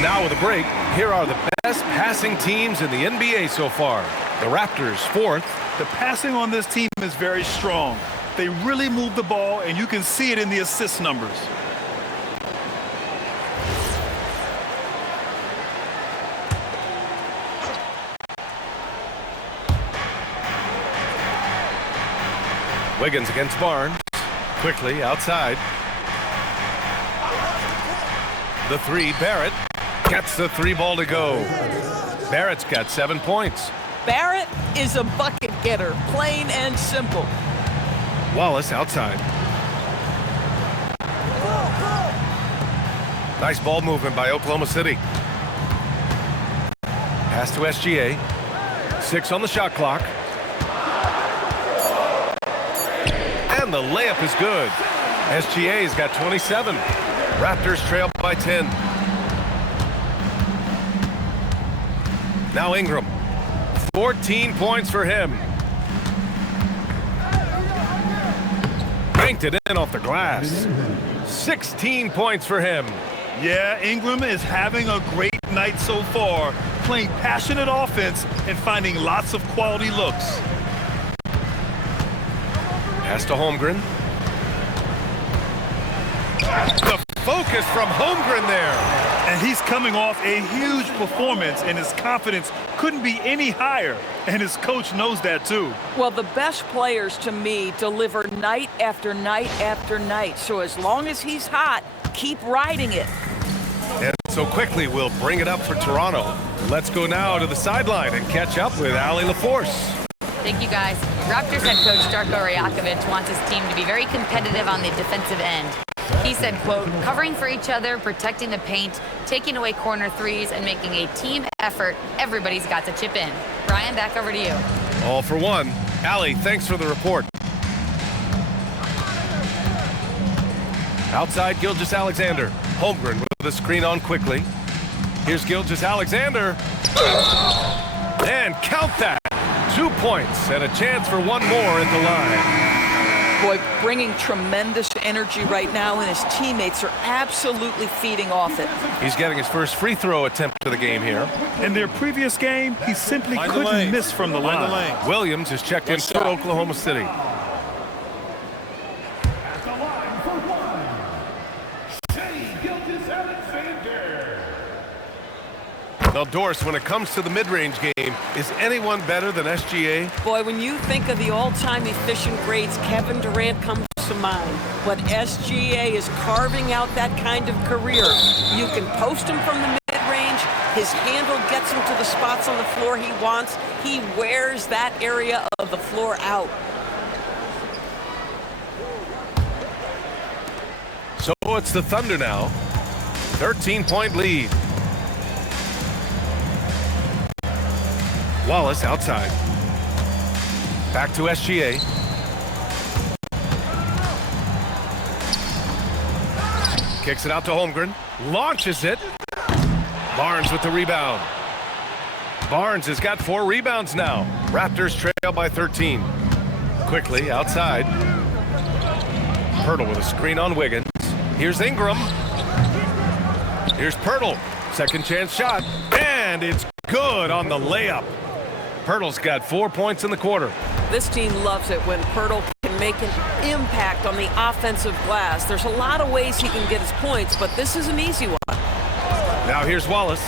Now with a break, here are the best passing teams in the NBA so far. The Raptors, 4th. The passing on this team is very strong. They really move the ball, and you can see it in the assist numbers. Wiggins against Barnes. Quickly outside. The three, Barrett. Gets the 3 ball to go. Barrett's got 7 points. Barrett is a bucket getter, plain and simple. Wallace outside. Nice ball movement by Oklahoma City. Pass to SGA. 6 on the shot clock. And the layup is good. SGA's got 27. Raptors trail by 10. Now Ingram. 14 points for him. Banked it in off the glass. 16 points for him. Yeah, Ingram is having a great night so far, playing passionate offense and finding lots of quality looks. Pass to Holmgren. The focus from Holmgren there. And he's coming off a huge performance, and his confidence couldn't be any higher. And his coach knows that, too. Well, the best players, to me, deliver night after night after night. So as long as he's hot, keep riding it. And so quickly, we'll bring it up for Toronto. Let's go now to the sideline and catch up with Allie LaForce. Thank you, guys. Raptors head coach Darko Rajakovic wants his team to be very competitive on the defensive end. He said, quote, covering for each other, protecting the paint, taking away corner threes, and making a team effort. Everybody's got to chip in. Brian, back over to you. All for one. Allie, thanks for the report. Outside, Gilgeous-Alexander. Holmgren with the screen on quickly. Here's Gilgeous-Alexander. And count that. 2 points and a chance for one more at the line. Boy, bringing tremendous energy right now, and his teammates are absolutely feeding off it. He's getting his first free throw attempt of the game here. In their previous game, he simply couldn't miss from the line. Williams is checked in for Oklahoma City. At the line for one, Shai Gilgeous-Alexander. Now, Doris, when it comes to the mid-range game, is anyone better than SGA? Boy, when you think of the all-time efficient greats, Kevin Durant comes to mind. But SGA is carving out that kind of career. You can post him from the mid-range. His handle gets him to the spots on the floor he wants. He wears that area of the floor out. So it's the Thunder now. 13-point lead. Wallace outside. Back to SGA. Kicks it out to Holmgren. Launches it. Barnes with the rebound. Barnes has got 4 rebounds now. Raptors trail by 13. Quickly outside. Pirtle with a screen on Wiggins. Here's Ingram. Here's Pirtle. Second chance shot. And it's good on the layup. Pirtle's got 4 points in the quarter. This team loves it when Pirtle can make an impact on the offensive glass. There's a lot of ways he can get his points, but this is an easy one. Now here's Wallace.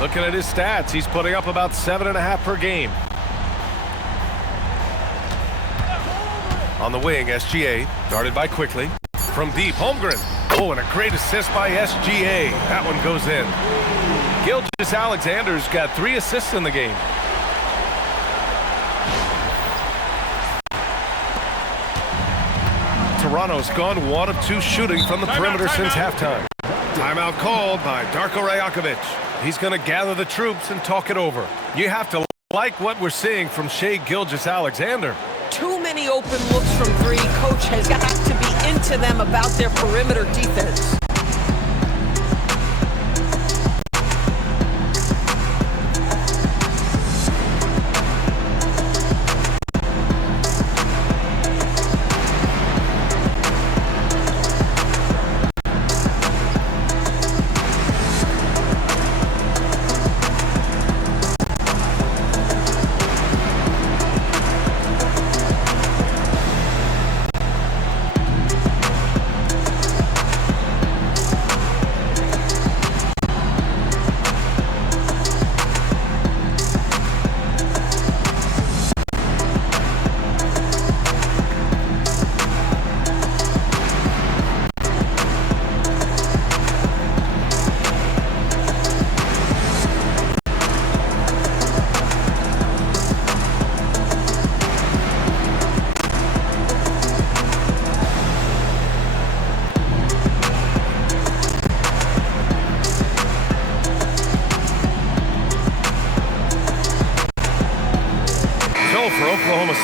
Looking at his stats, he's putting up about 7.5 per game. On the wing, SGA, guarded by Quickly. From deep, Holmgren. Oh, and a great assist by SGA. That one goes in. Gilgeous-Alexander's got 3 assists in the game. Toronto's gone 1 of 2 shooting from the perimeter since halftime. Timeout called by Darko Rajakovic. He's going to gather the troops and talk it over. You have to like what we're seeing from Shai Gilgeous-Alexander. Too many open looks from 3. Coach has got to be into them about their perimeter defense.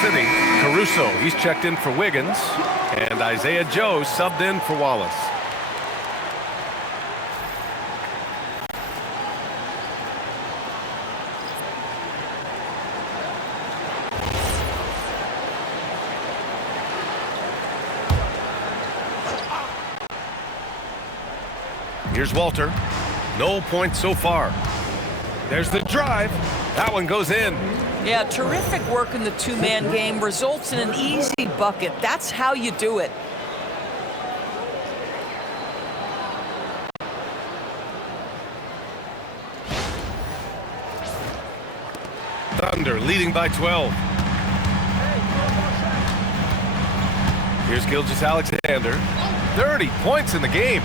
City, Caruso, he's checked in for Wiggins, and Isaiah Joe subbed in for Wallace. Here's Walter. No points so far. There's the drive. That one goes in. Yeah, terrific work in the 2-man game results in an easy bucket. That's how you do it. Thunder leading by 12. Here's Gilgeous-Alexander. 30 points in the game.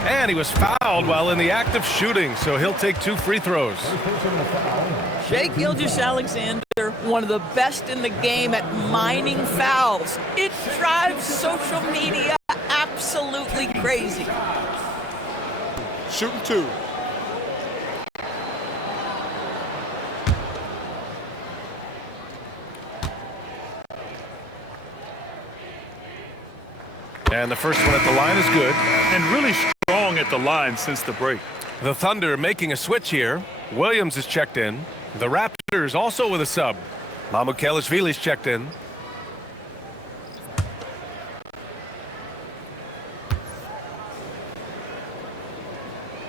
And he was fouled while in the act of shooting, so he'll take 2 free throws. Shai Gilgeous-Alexander, one of the best in the game at mining fouls. It drives social media absolutely crazy. Shooting 2. And the first one at the line is good. And really strong at the line since the break. The Thunder making a switch here. Williams is checked in. The Raptors also with a sub. Mamukelashvili's checked in.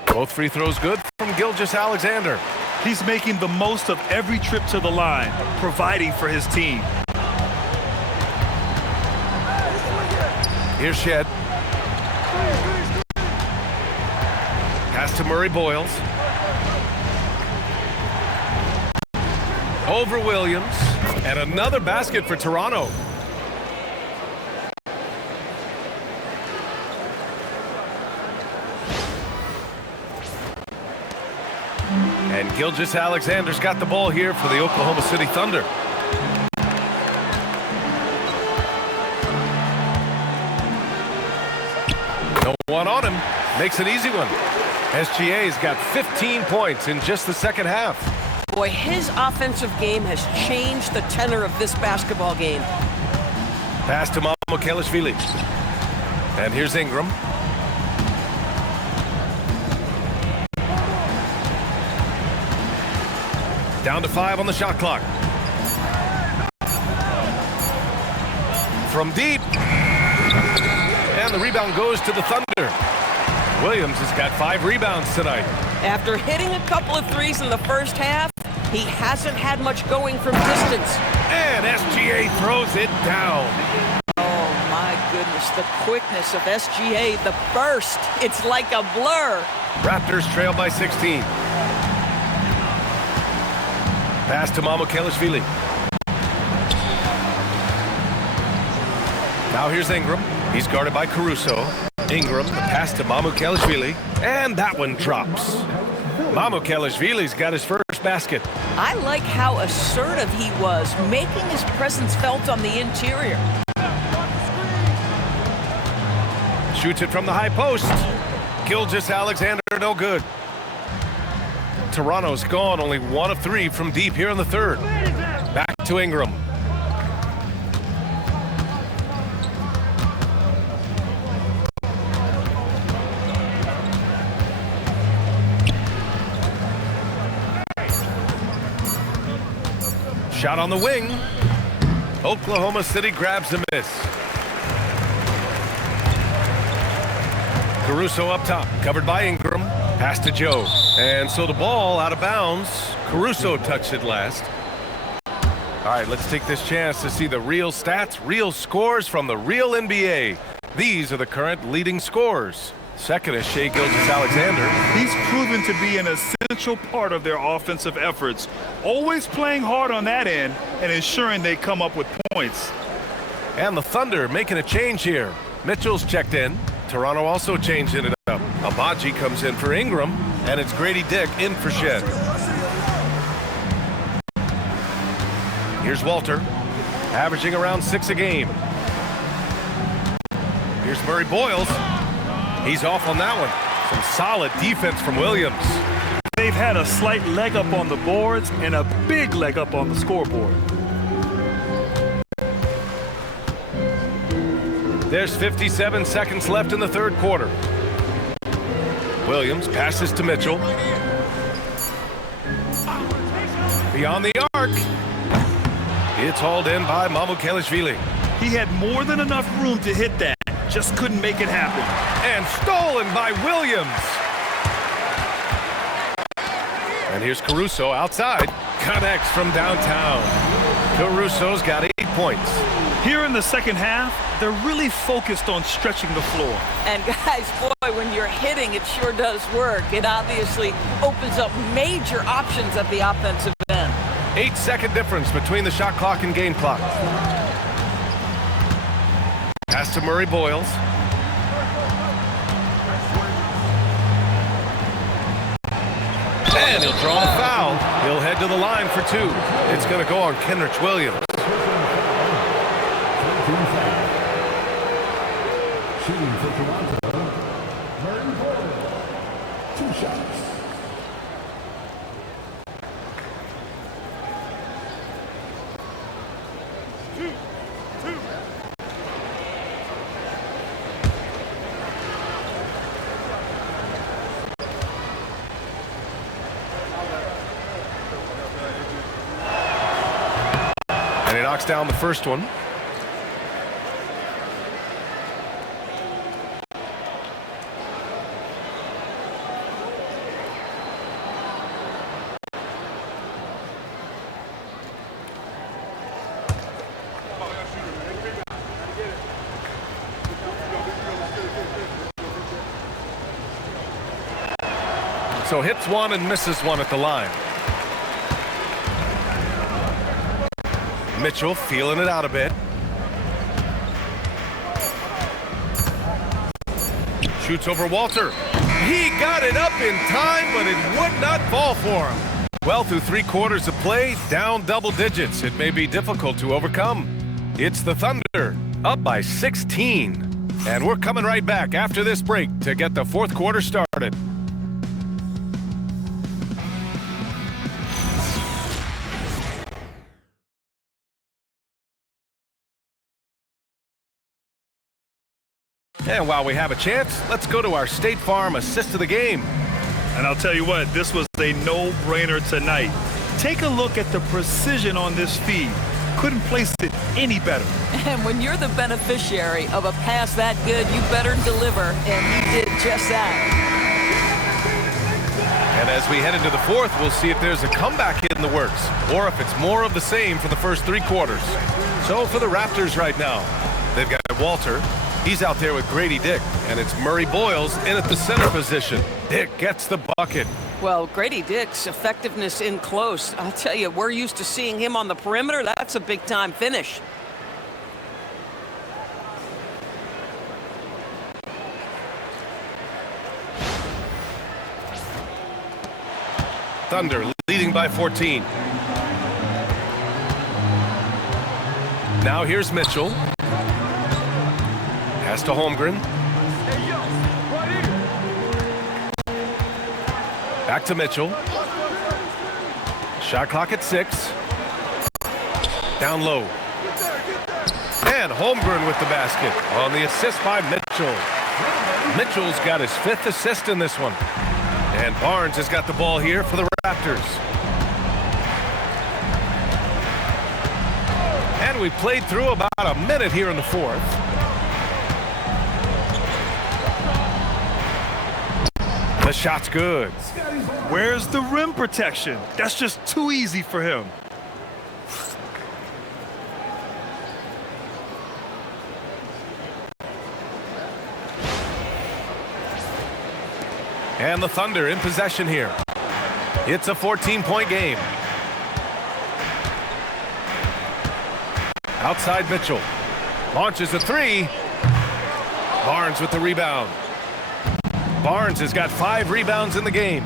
Both free throws good from Gilgeous-Alexander. He's making the most of every trip to the line, providing for his team. Here's Shed. Pass to Murray Boyles. Over Williams. And another basket for Toronto. And Gilgeous-Alexander's got the ball here for the Oklahoma City Thunder. No one on him. Makes an easy one. SGA's got 15 points in just the second half. Boy, his offensive game has changed the tenor of this basketball game. Pass to Mamukelashvili. And here's Ingram. Down to 5 on the shot clock. From deep. And the rebound goes to the Thunder. Williams has got 5 rebounds tonight. After hitting a couple of threes in the first half, he hasn't had much going from distance. And SGA throws it down. Oh my goodness, the quickness of SGA, the burst, it's like a blur. Raptors trail by 16. Pass to Mamukelashvili. Now here's Ingram. He's guarded by Caruso. Ingram, the pass to Mamukelashvili. And that one drops. Mamukelashvili's got his first basket. I like how assertive he was, making his presence felt on the interior. Shoots it from the high post. Gilgeous-Alexander, no good. Toronto's gone only 1 of 3 from deep here in the third. Back to Ingram. Shot on the wing. Oklahoma City grabs the miss. Caruso up top, covered by Ingram. Pass to Joe. And so the ball out of bounds. Caruso touched it last. All right, let's take this chance to see the real stats, real scores from the real NBA. These are the current leading scorers. Second is Shai Gilgeous-Alexander. He's proven to be an essential part of their offensive efforts, always playing hard on that end and ensuring they come up with points. And the Thunder making a change here. Mitchell's checked in. Toronto also changing it up. Abaji comes in for Ingram, and it's Grady Dick in for Shed. Here's Walter, averaging around 6 a game. Here's Murray Boyles. He's off on that one. Some solid defense from Williams. They've had a slight leg up on the boards and a big leg up on the scoreboard. There's 57 seconds left in the third quarter. Williams passes to Mitchell. Beyond the arc. It's hauled in by Mamukelashvili. He had more than enough room to hit that. Just couldn't make it happen. And stolen by Williams. And here's Caruso outside. Connects from downtown. Caruso's got 8 points. Here in the second half, they're really focused on stretching the floor. And guys, boy, when you're hitting, it sure does work. It obviously opens up major options at the offensive end. 8-second difference between the shot clock and game clock. Pass to Murray Boyles. And he'll draw the foul. He'll head to the line for 2. It's going to go on Kenrich Williams. Shooting for Toronto, Murray Boyles. 2 shots. And he knocks down the first one. So hits one and misses one at the line. Mitchell feeling it out a bit. Shoots over Walter. He got it up in time, but it would not fall for him. Well, through 3 quarters of play, down double digits. It may be difficult to overcome. It's the Thunder, up by 16. And we're coming right back after this break to get the 4th quarter started. And while we have a chance, let's go to our State Farm assist of the game. And I'll tell you what, this was a no-brainer tonight. Take a look at the precision on this feed. Couldn't place it any better. And when you're the beneficiary of a pass that good, you better deliver, and he did just that. And as we head into the 4th, we'll see if there's a comeback in the works, or if it's more of the same for the first 3 quarters. So for the Raptors right now, they've got Walter. He's out there with Grady Dick, and it's Murray Boyles in at the center position. Dick gets the bucket. Well, Grady Dick's effectiveness in close, I'll tell you, we're used to seeing him on the perimeter. That's a big-time finish. Thunder leading by 14. Now here's Mitchell. Pass to Holmgren. Back to Mitchell. Shot clock at 6. Down low. And Holmgren with the basket on the assist by Mitchell. Mitchell's got his 5th assist in this one. And Barnes has got the ball here for the Raptors. And we played through about a minute here in the 4th. The shot's good. Where's the rim protection? That's just too easy for him. And the Thunder in possession here. It's a 14-point game. Outside Mitchell. Launches a 3. Barnes with the rebound. Barnes has got 5 rebounds in the game.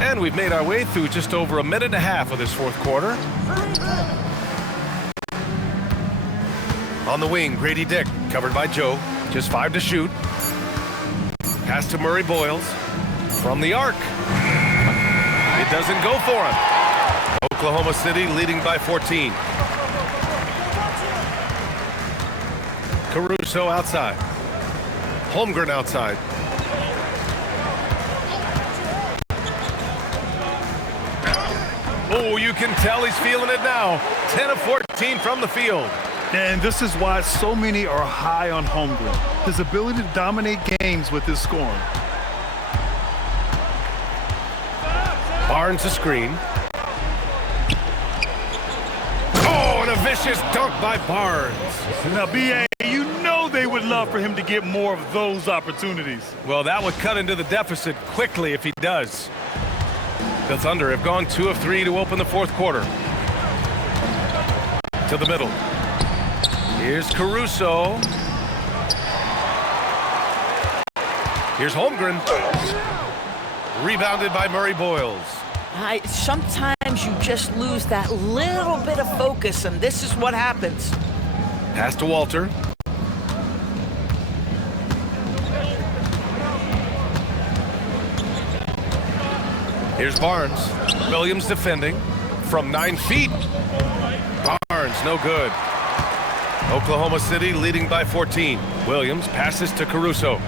And we've made our way through just over a minute and a half of this 4th quarter. On the wing, Grady Dick, covered by Joe. Just 5 to shoot. Pass to Murray Boyles. From the arc. It doesn't go for him. Oklahoma City leading by 14. Caruso outside. Holmgren outside. Oh, you can tell he's feeling it now. 10 of 14 from the field. And this is why so many are high on Holmgren. His ability to dominate games with his scoring. Barnes a screen. Oh, and a vicious dunk by Barnes. Now, B.A., you know they would love for him to get more of those opportunities. Well, that would cut into the deficit quickly if he does. The Thunder have gone 2 of 3 to open the 4th quarter. To the middle. Here's Caruso. Here's Holmgren. Rebounded by Murray Boyles. Sometimes you just lose that little bit of focus, and this is what happens. Pass to Walter. Here's Barnes. Williams defending from 9 feet. Barnes, no good. Oklahoma City leading by 14. Williams passes to Caruso.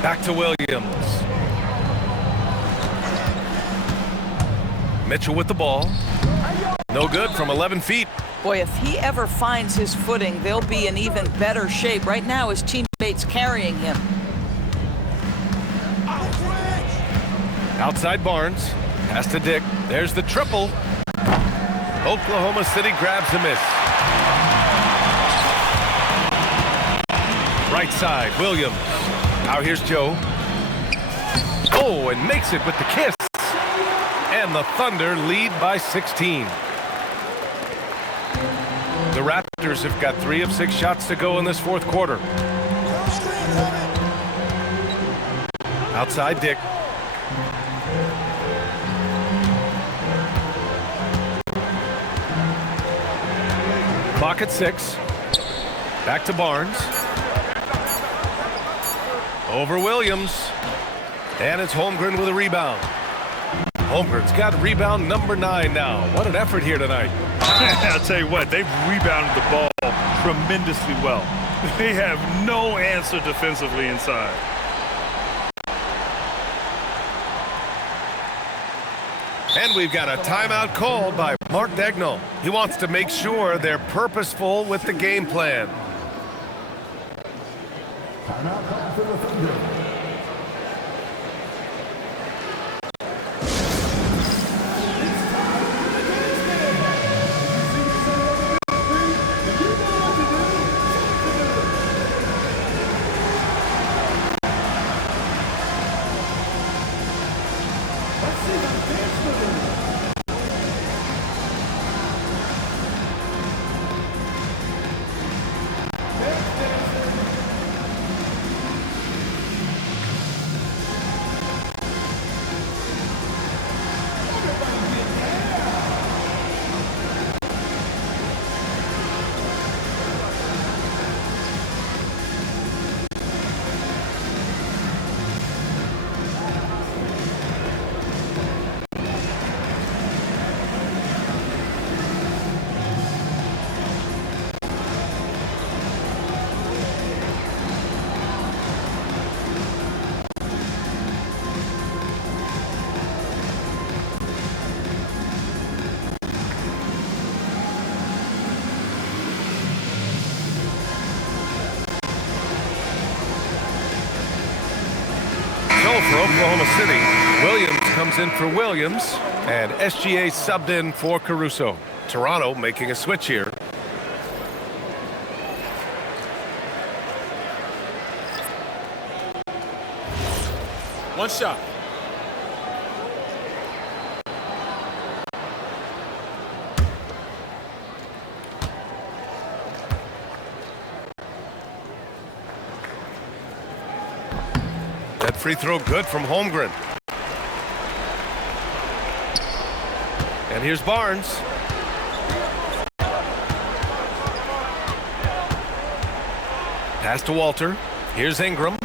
Back to Williams. Mitchell with the ball. No good from 11 feet. Boy, if he ever finds his footing, they'll be in even better shape. Right now, his teammates carrying him. Outside Barnes. Pass to Dick. There's the triple. Oklahoma City grabs a miss. Right side, Williams. Now here's Joe. Oh, and makes it with the kiss. And the Thunder lead by 16. The Raptors have got 3 of 6 shots to go in this fourth quarter. Outside, Dick. Clock at 6. Back to Barnes. Over Williams. And it's Holmgren with a rebound. Holmgren's got rebound number 9 now. What an effort here tonight. I'll tell you what, they've rebounded the ball tremendously well. They have no answer defensively inside. And we've got a timeout called by Mark Dagnall. He wants to make sure they're purposeful with the game plan. Timeout call for the Thunder. For Oklahoma City, Williams comes in for Williams, and SGA subbed in for Caruso. Toronto making a switch here. One shot. That free throw good from Holmgren. And here's Barnes. Pass to Walter. Here's Ingram.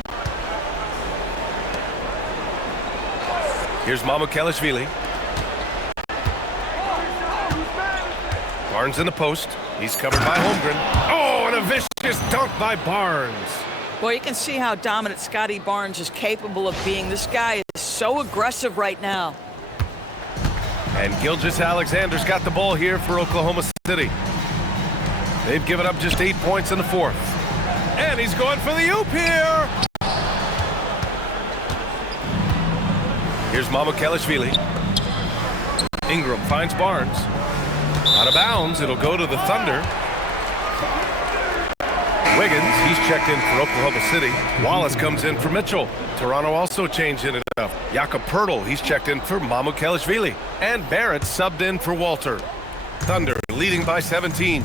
Here's Mamukelashvili. Barnes in the post. He's covered by Holmgren. Oh, and a vicious dunk by Barnes. Well, you can see how dominant Scotty Barnes is capable of being. This guy is so aggressive right now. And Gilgeous-Alexander's got the ball here for Oklahoma City. They've given up just 8 points in the fourth. And he's going for the oop here. Here's Mamukelashvili. Ingram finds Barnes. Out of bounds, it'll go to the Thunder. Wiggins, he's checked in for Oklahoma City. Wallace comes in for Mitchell. Toronto also changing it up. Jakob Poeltl, he's checked in for Mamukelashvili. And Barrett subbed in for Walter. Thunder leading by 17.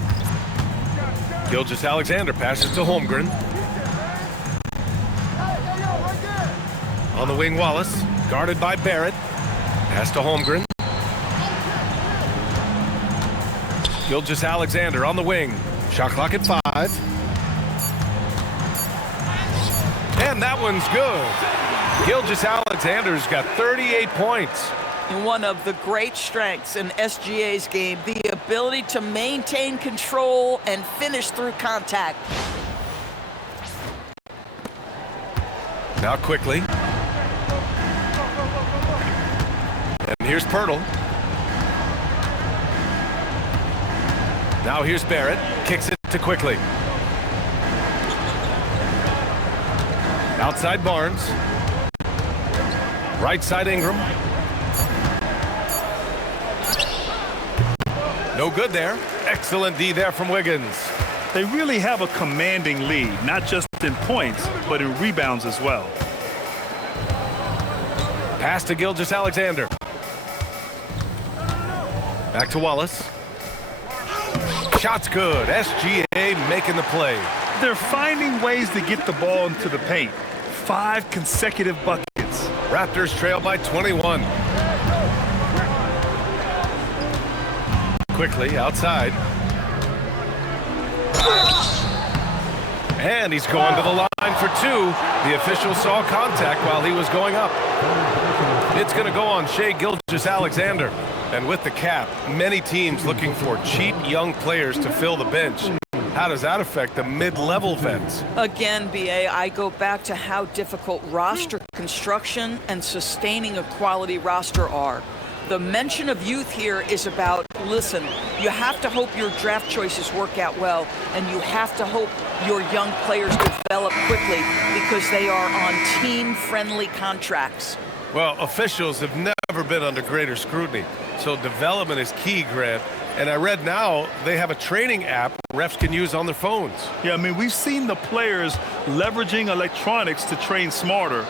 Gilgeous-Alexander passes to Holmgren. On the wing, Wallace, guarded by Barrett. Pass to Holmgren. Gilgeous-Alexander on the wing. Shot clock at 5. And that one's good. Gilgeous-Alexander's got 38 points. And one of the great strengths in SGA's game, the ability to maintain control and finish through contact. Now quickly. And here's Poeltl. Now here's Barrett. Kicks it to Quickly. Outside Barnes. Right side Ingram. No good there. Excellent D there from Wiggins. They really have a commanding lead, not just in points, but in rebounds as well. Pass to Gilgeous-Alexander. Back to Wallace. Shot's good. SGA making the play. They're finding ways to get the ball into the paint. 5 consecutive buckets. Raptors trail by 21. Quickly outside. And he's going to the line for 2. The official saw contact while he was going up. It's going to go on Shai Gilgeous-Alexander. And with the cap, many teams looking for cheap young players to fill the bench. How does that affect the mid-level vets? Again, BA, I go back to how difficult roster construction and sustaining a quality roster are. The mention of youth here is about, listen, you have to hope your draft choices work out well, and you have to hope your young players develop quickly because they are on team-friendly contracts. Well, officials have never been under greater scrutiny, so development is key, Grant. And I read now they have a training app refs can use on their phones. Yeah, I mean, we've seen the players leveraging electronics to train smarter.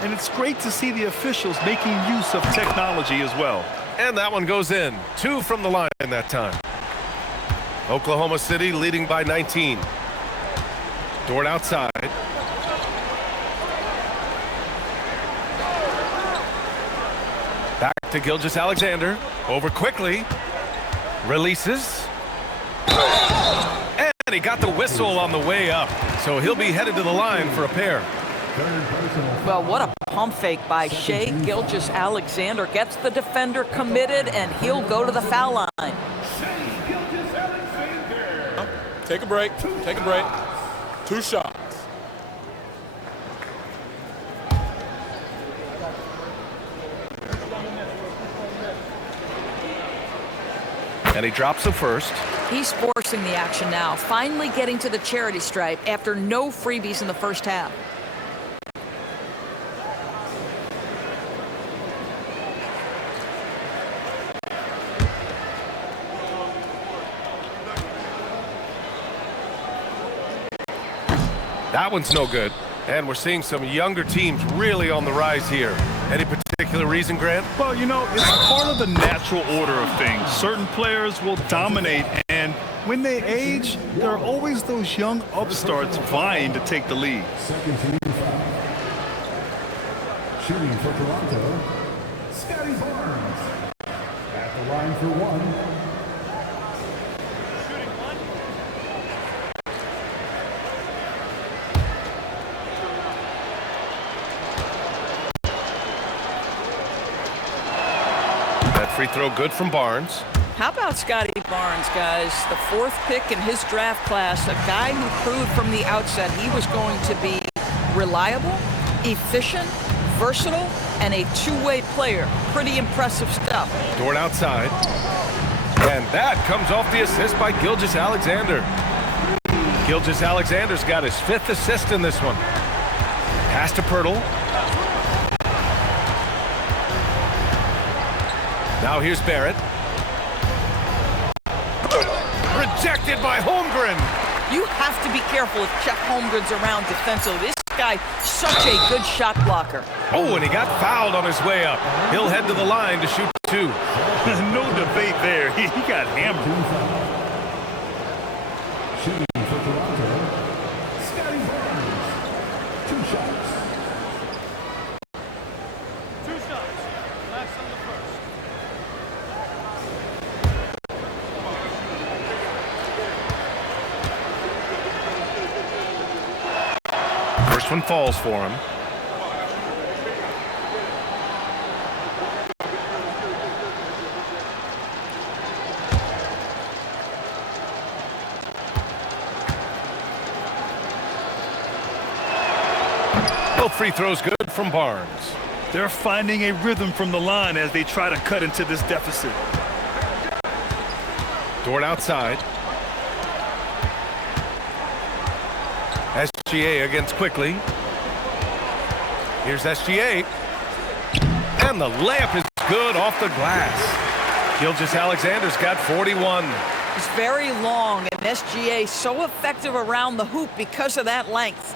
And it's great to see the officials making use of technology as well. And that one goes in. 2 from the line that time. Oklahoma City leading by 19. Dort outside. Back to Gilgeous-Alexander. Over quickly. Releases. And he got the whistle on the way up. So he'll be headed to the line for a pair. Well, what a pump fake by Shai Gilgeous-Alexander. Gets the defender committed, and he'll go to the foul line. Take a break. Take a break. 2 shots. And he drops the first. He's forcing the action now, finally getting to the charity stripe after no freebies in the first half. That one's no good. And we're seeing some younger teams really on the rise here. Any particular reason, Grant? Well, you know, it's part of the natural order of things. Certain players will dominate, and when they age, there are always those young upstarts vying to take the lead. Second team foul. Shooting for Toronto, Scotty Barnes. At the line for 1. Free throw good from Barnes. How about Scotty Barnes, guys? The 4th pick in his draft class, a guy who proved from the outset he was going to be reliable, efficient, versatile, and a two-way player. Pretty impressive stuff. Dort outside. And that comes off the assist by Gilgeous-Alexander. Gilgeous-Alexander's got his 5th assist in this one. Pass to Pirtle. Now here's Barrett. Rejected by Holmgren. You have to be careful if Chet Holmgren's around defensively. This guy, such a good shot blocker. Oh, and he got fouled on his way up. He'll head to the line to shoot 2. No debate there. He got hammered. Shooting for Toronto, Scotty Barnes. 2 shots. 2 shots. Last on the first. First one falls for him. Both free throws good from Barnes. They're finding a rhythm from the line as they try to cut into this deficit. Dort outside. SGA against quickly. Here's SGA. And the layup is good off the glass. Gilgeous-Alexander's got 41. It's very long, and SGA so effective around the hoop because of that length.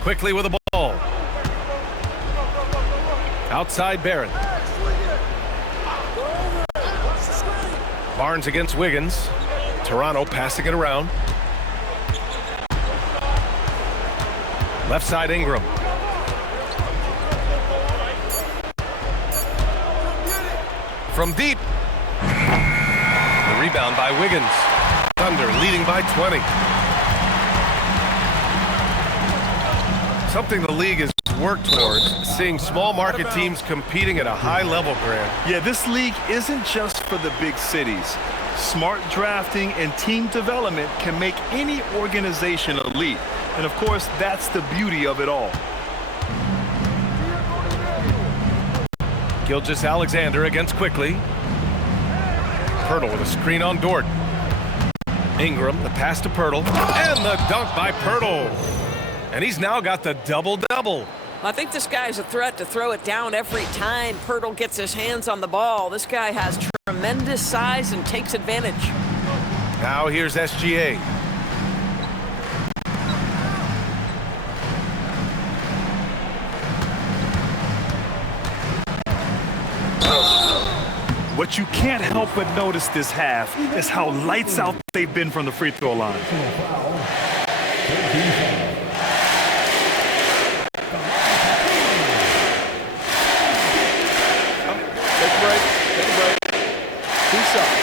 Quickly with the ball. Outside Barrett. Barnes against Wiggins. Toronto passing it around. Left side Ingram. From deep. The rebound by Wiggins. Thunder leading by 20. Something the league has worked towards, seeing small market teams competing at a high level, Grant. Yeah, this league isn't just for the big cities. Smart drafting and team development can make any organization elite. And of course, that's the beauty of it all. Gilgeous-Alexander against Quickly. Pirtle with a screen on Dort. Ingram, the pass to Pirtle, and the dunk by Pirtle. And he's now got the double-double. I think this guy's a threat to throw it down every time Pirtle gets his hands on the ball. This guy has tremendous size and takes advantage. Now here's SGA. What you can't help but notice this half is how lights out they've been from the free throw line. Take a break. Take a break. 2 shots.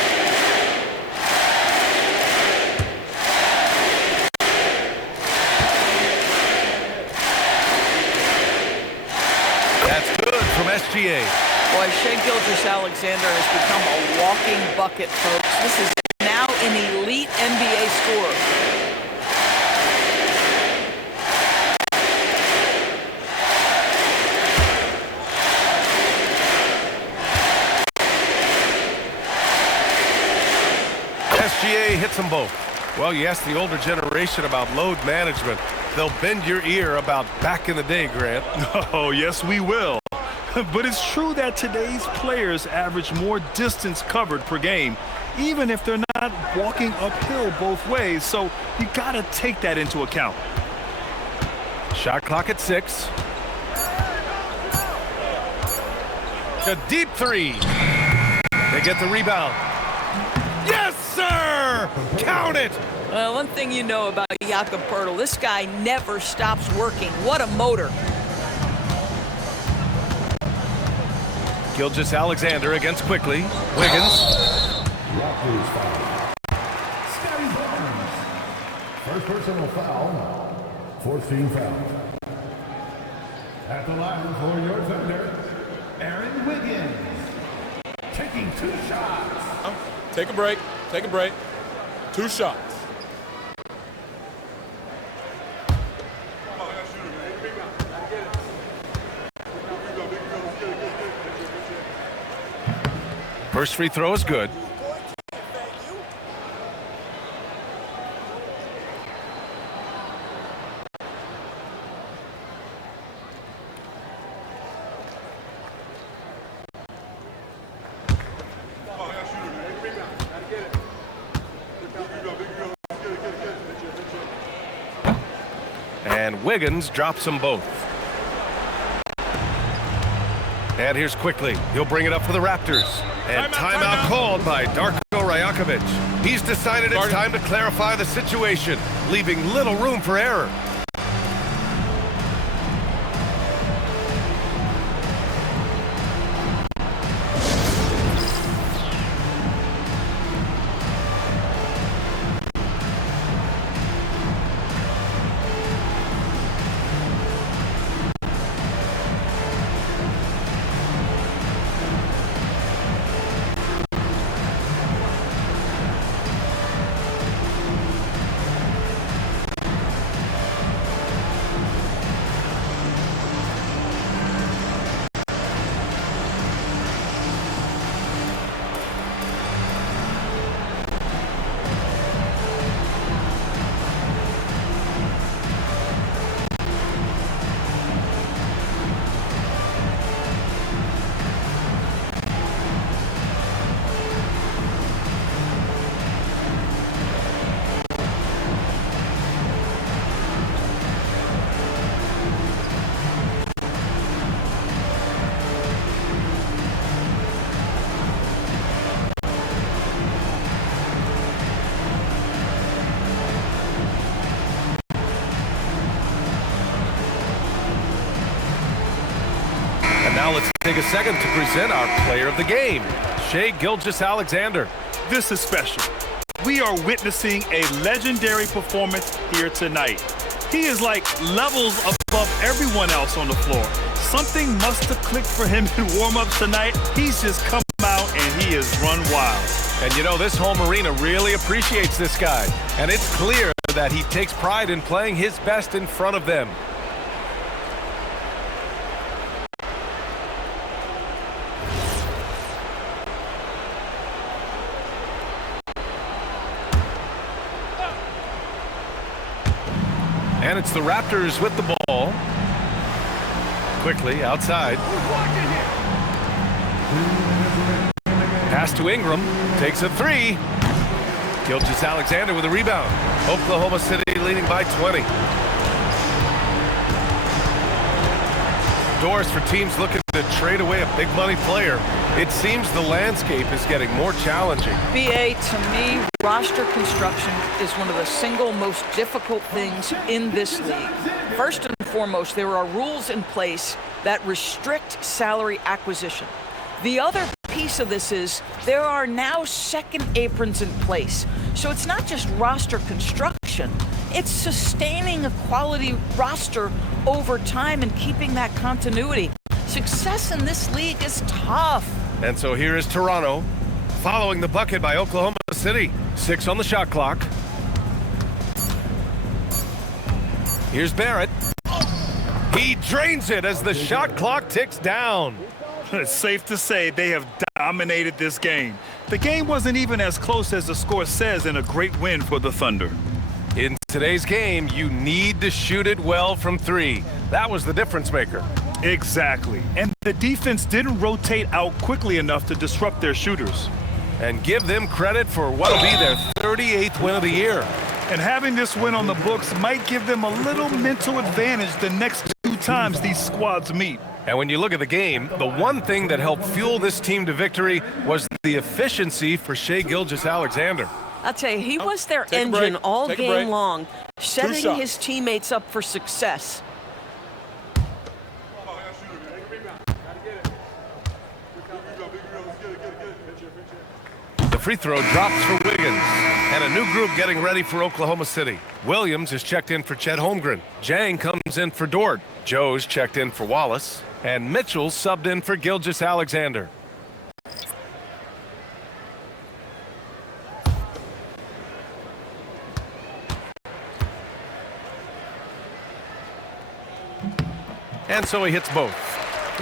That's good from SGA. Boy, Shai Gilgeous-Alexander has become a walking bucket, folks. This is now an elite NBA scorer. SGA hits them both. Well, you ask the older generation about load management. They'll bend your ear about back in the day, Grant. Oh, yes, we will. But it's true that today's players average more distance covered per game, even if they're not walking uphill both ways. So you got to take that into account. Shot clock at 6. A deep 3. They get the rebound. Yes, sir! Count it! Well, one thing you know about Jakob Poeltl, this guy never stops working. What a motor. Gilgeous-Alexander against Quickly. Wiggins. Raptors foul. Scotty Barnes. First personal foul. 4th team foul. At the line for your thunder, Aaron Wiggins. Taking 2 shots. Take a break. Take a break. 2 shots. First free throw is good. And Wiggins drops them both. And here's Quickly. He'll bring it up for the Raptors. And timeout called by Darko Rajakovic. He's decided it's time to clarify the situation, leaving little room for error. Now let's take a second to present our player of the game, Shai Gilgeous-Alexander. This is special. We are witnessing a legendary performance here tonight. He is like levels above everyone else on the floor. Something must have clicked for him in warm-ups tonight. He's just come out and he has run wild. And you know, this home arena really appreciates this guy. And it's clear that he takes pride in playing his best in front of them. And it's the Raptors with the ball. Quickly outside. Pass to Ingram. Takes a three. Gilgeous-Alexander with a rebound. Oklahoma City leading by 20. Doors for teams looking to trade away a big money player. It seems the landscape is getting more challenging. BA, to me, roster construction is one of the single most difficult things in this league. First and foremost, there are rules in place that restrict salary acquisition. The other piece of this is there are now second aprons in place. So it's not just roster construction, it's sustaining a quality roster over time and keeping that continuity. Success in this league is tough. And so here is Toronto, following the bucket by Oklahoma City. 6 on the shot clock. Here's Barrett. He drains it as the shot clock ticks down. It's safe to say they have dominated this game. The game wasn't even as close as the score says in a great win for the Thunder. In today's game, you need to shoot it well from three. That was the difference maker. Exactly. And the defense didn't rotate out quickly enough to disrupt their shooters. And give them credit for what'll be their 38th win of the year. And having this win on the books might give them a little mental advantage the next 2 times these squads meet. And when you look at the game, the one thing that helped fuel this team to victory was the efficiency for Shai Gilgeous-Alexander. I'll tell you, he was their engine all game long, setting shots. his teammates up for success. The free throw drops for Wiggins. And a new group getting ready for Oklahoma City. Williams is checked in for Chet Holmgren. Jang comes in for Dort. Joe's checked in for Wallace. And Mitchell subbed in for Gilgeous-Alexander. And so he hits both.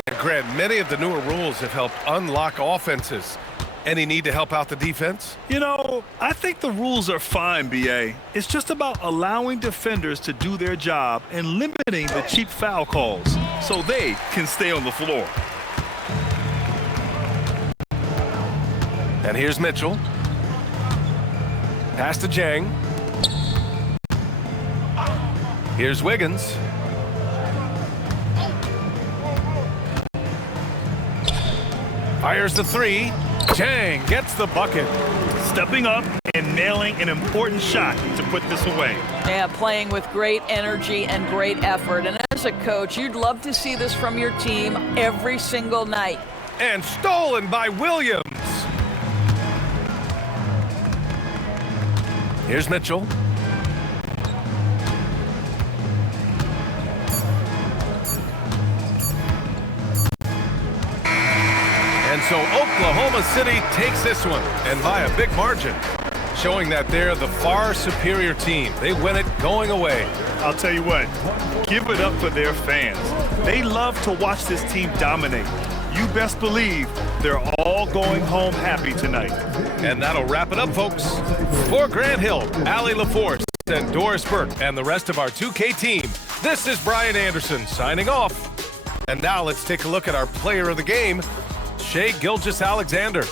And Grant, many of the newer rules have helped unlock offenses. Any need to help out the defense? You know, I think the rules are fine, BA. It's just about allowing defenders to do their job and limiting the cheap foul calls so they can stay on the floor. And here's Mitchell. Pass to Jang. Here's Wiggins. Fires the three. Jang gets the bucket. Stepping up and nailing an important shot to put this away. Yeah, playing with great energy and great effort. And as a coach, you'd love to see this from your team every single night. And stolen by Williams. Here's Mitchell. And so Oklahoma City takes this one, and by a big margin, showing that they're the far superior team. They win it going away. I'll tell you what, give it up for their fans. They love to watch this team dominate. You best believe they're all going home happy tonight. And that'll wrap it up, folks. For Grant Hill, Allie LaForce, and Doris Burke, and the rest of our 2K team, this is Brian Anderson signing off. And now let's take a look at our player of the game, Shai Gilgeous-Alexander.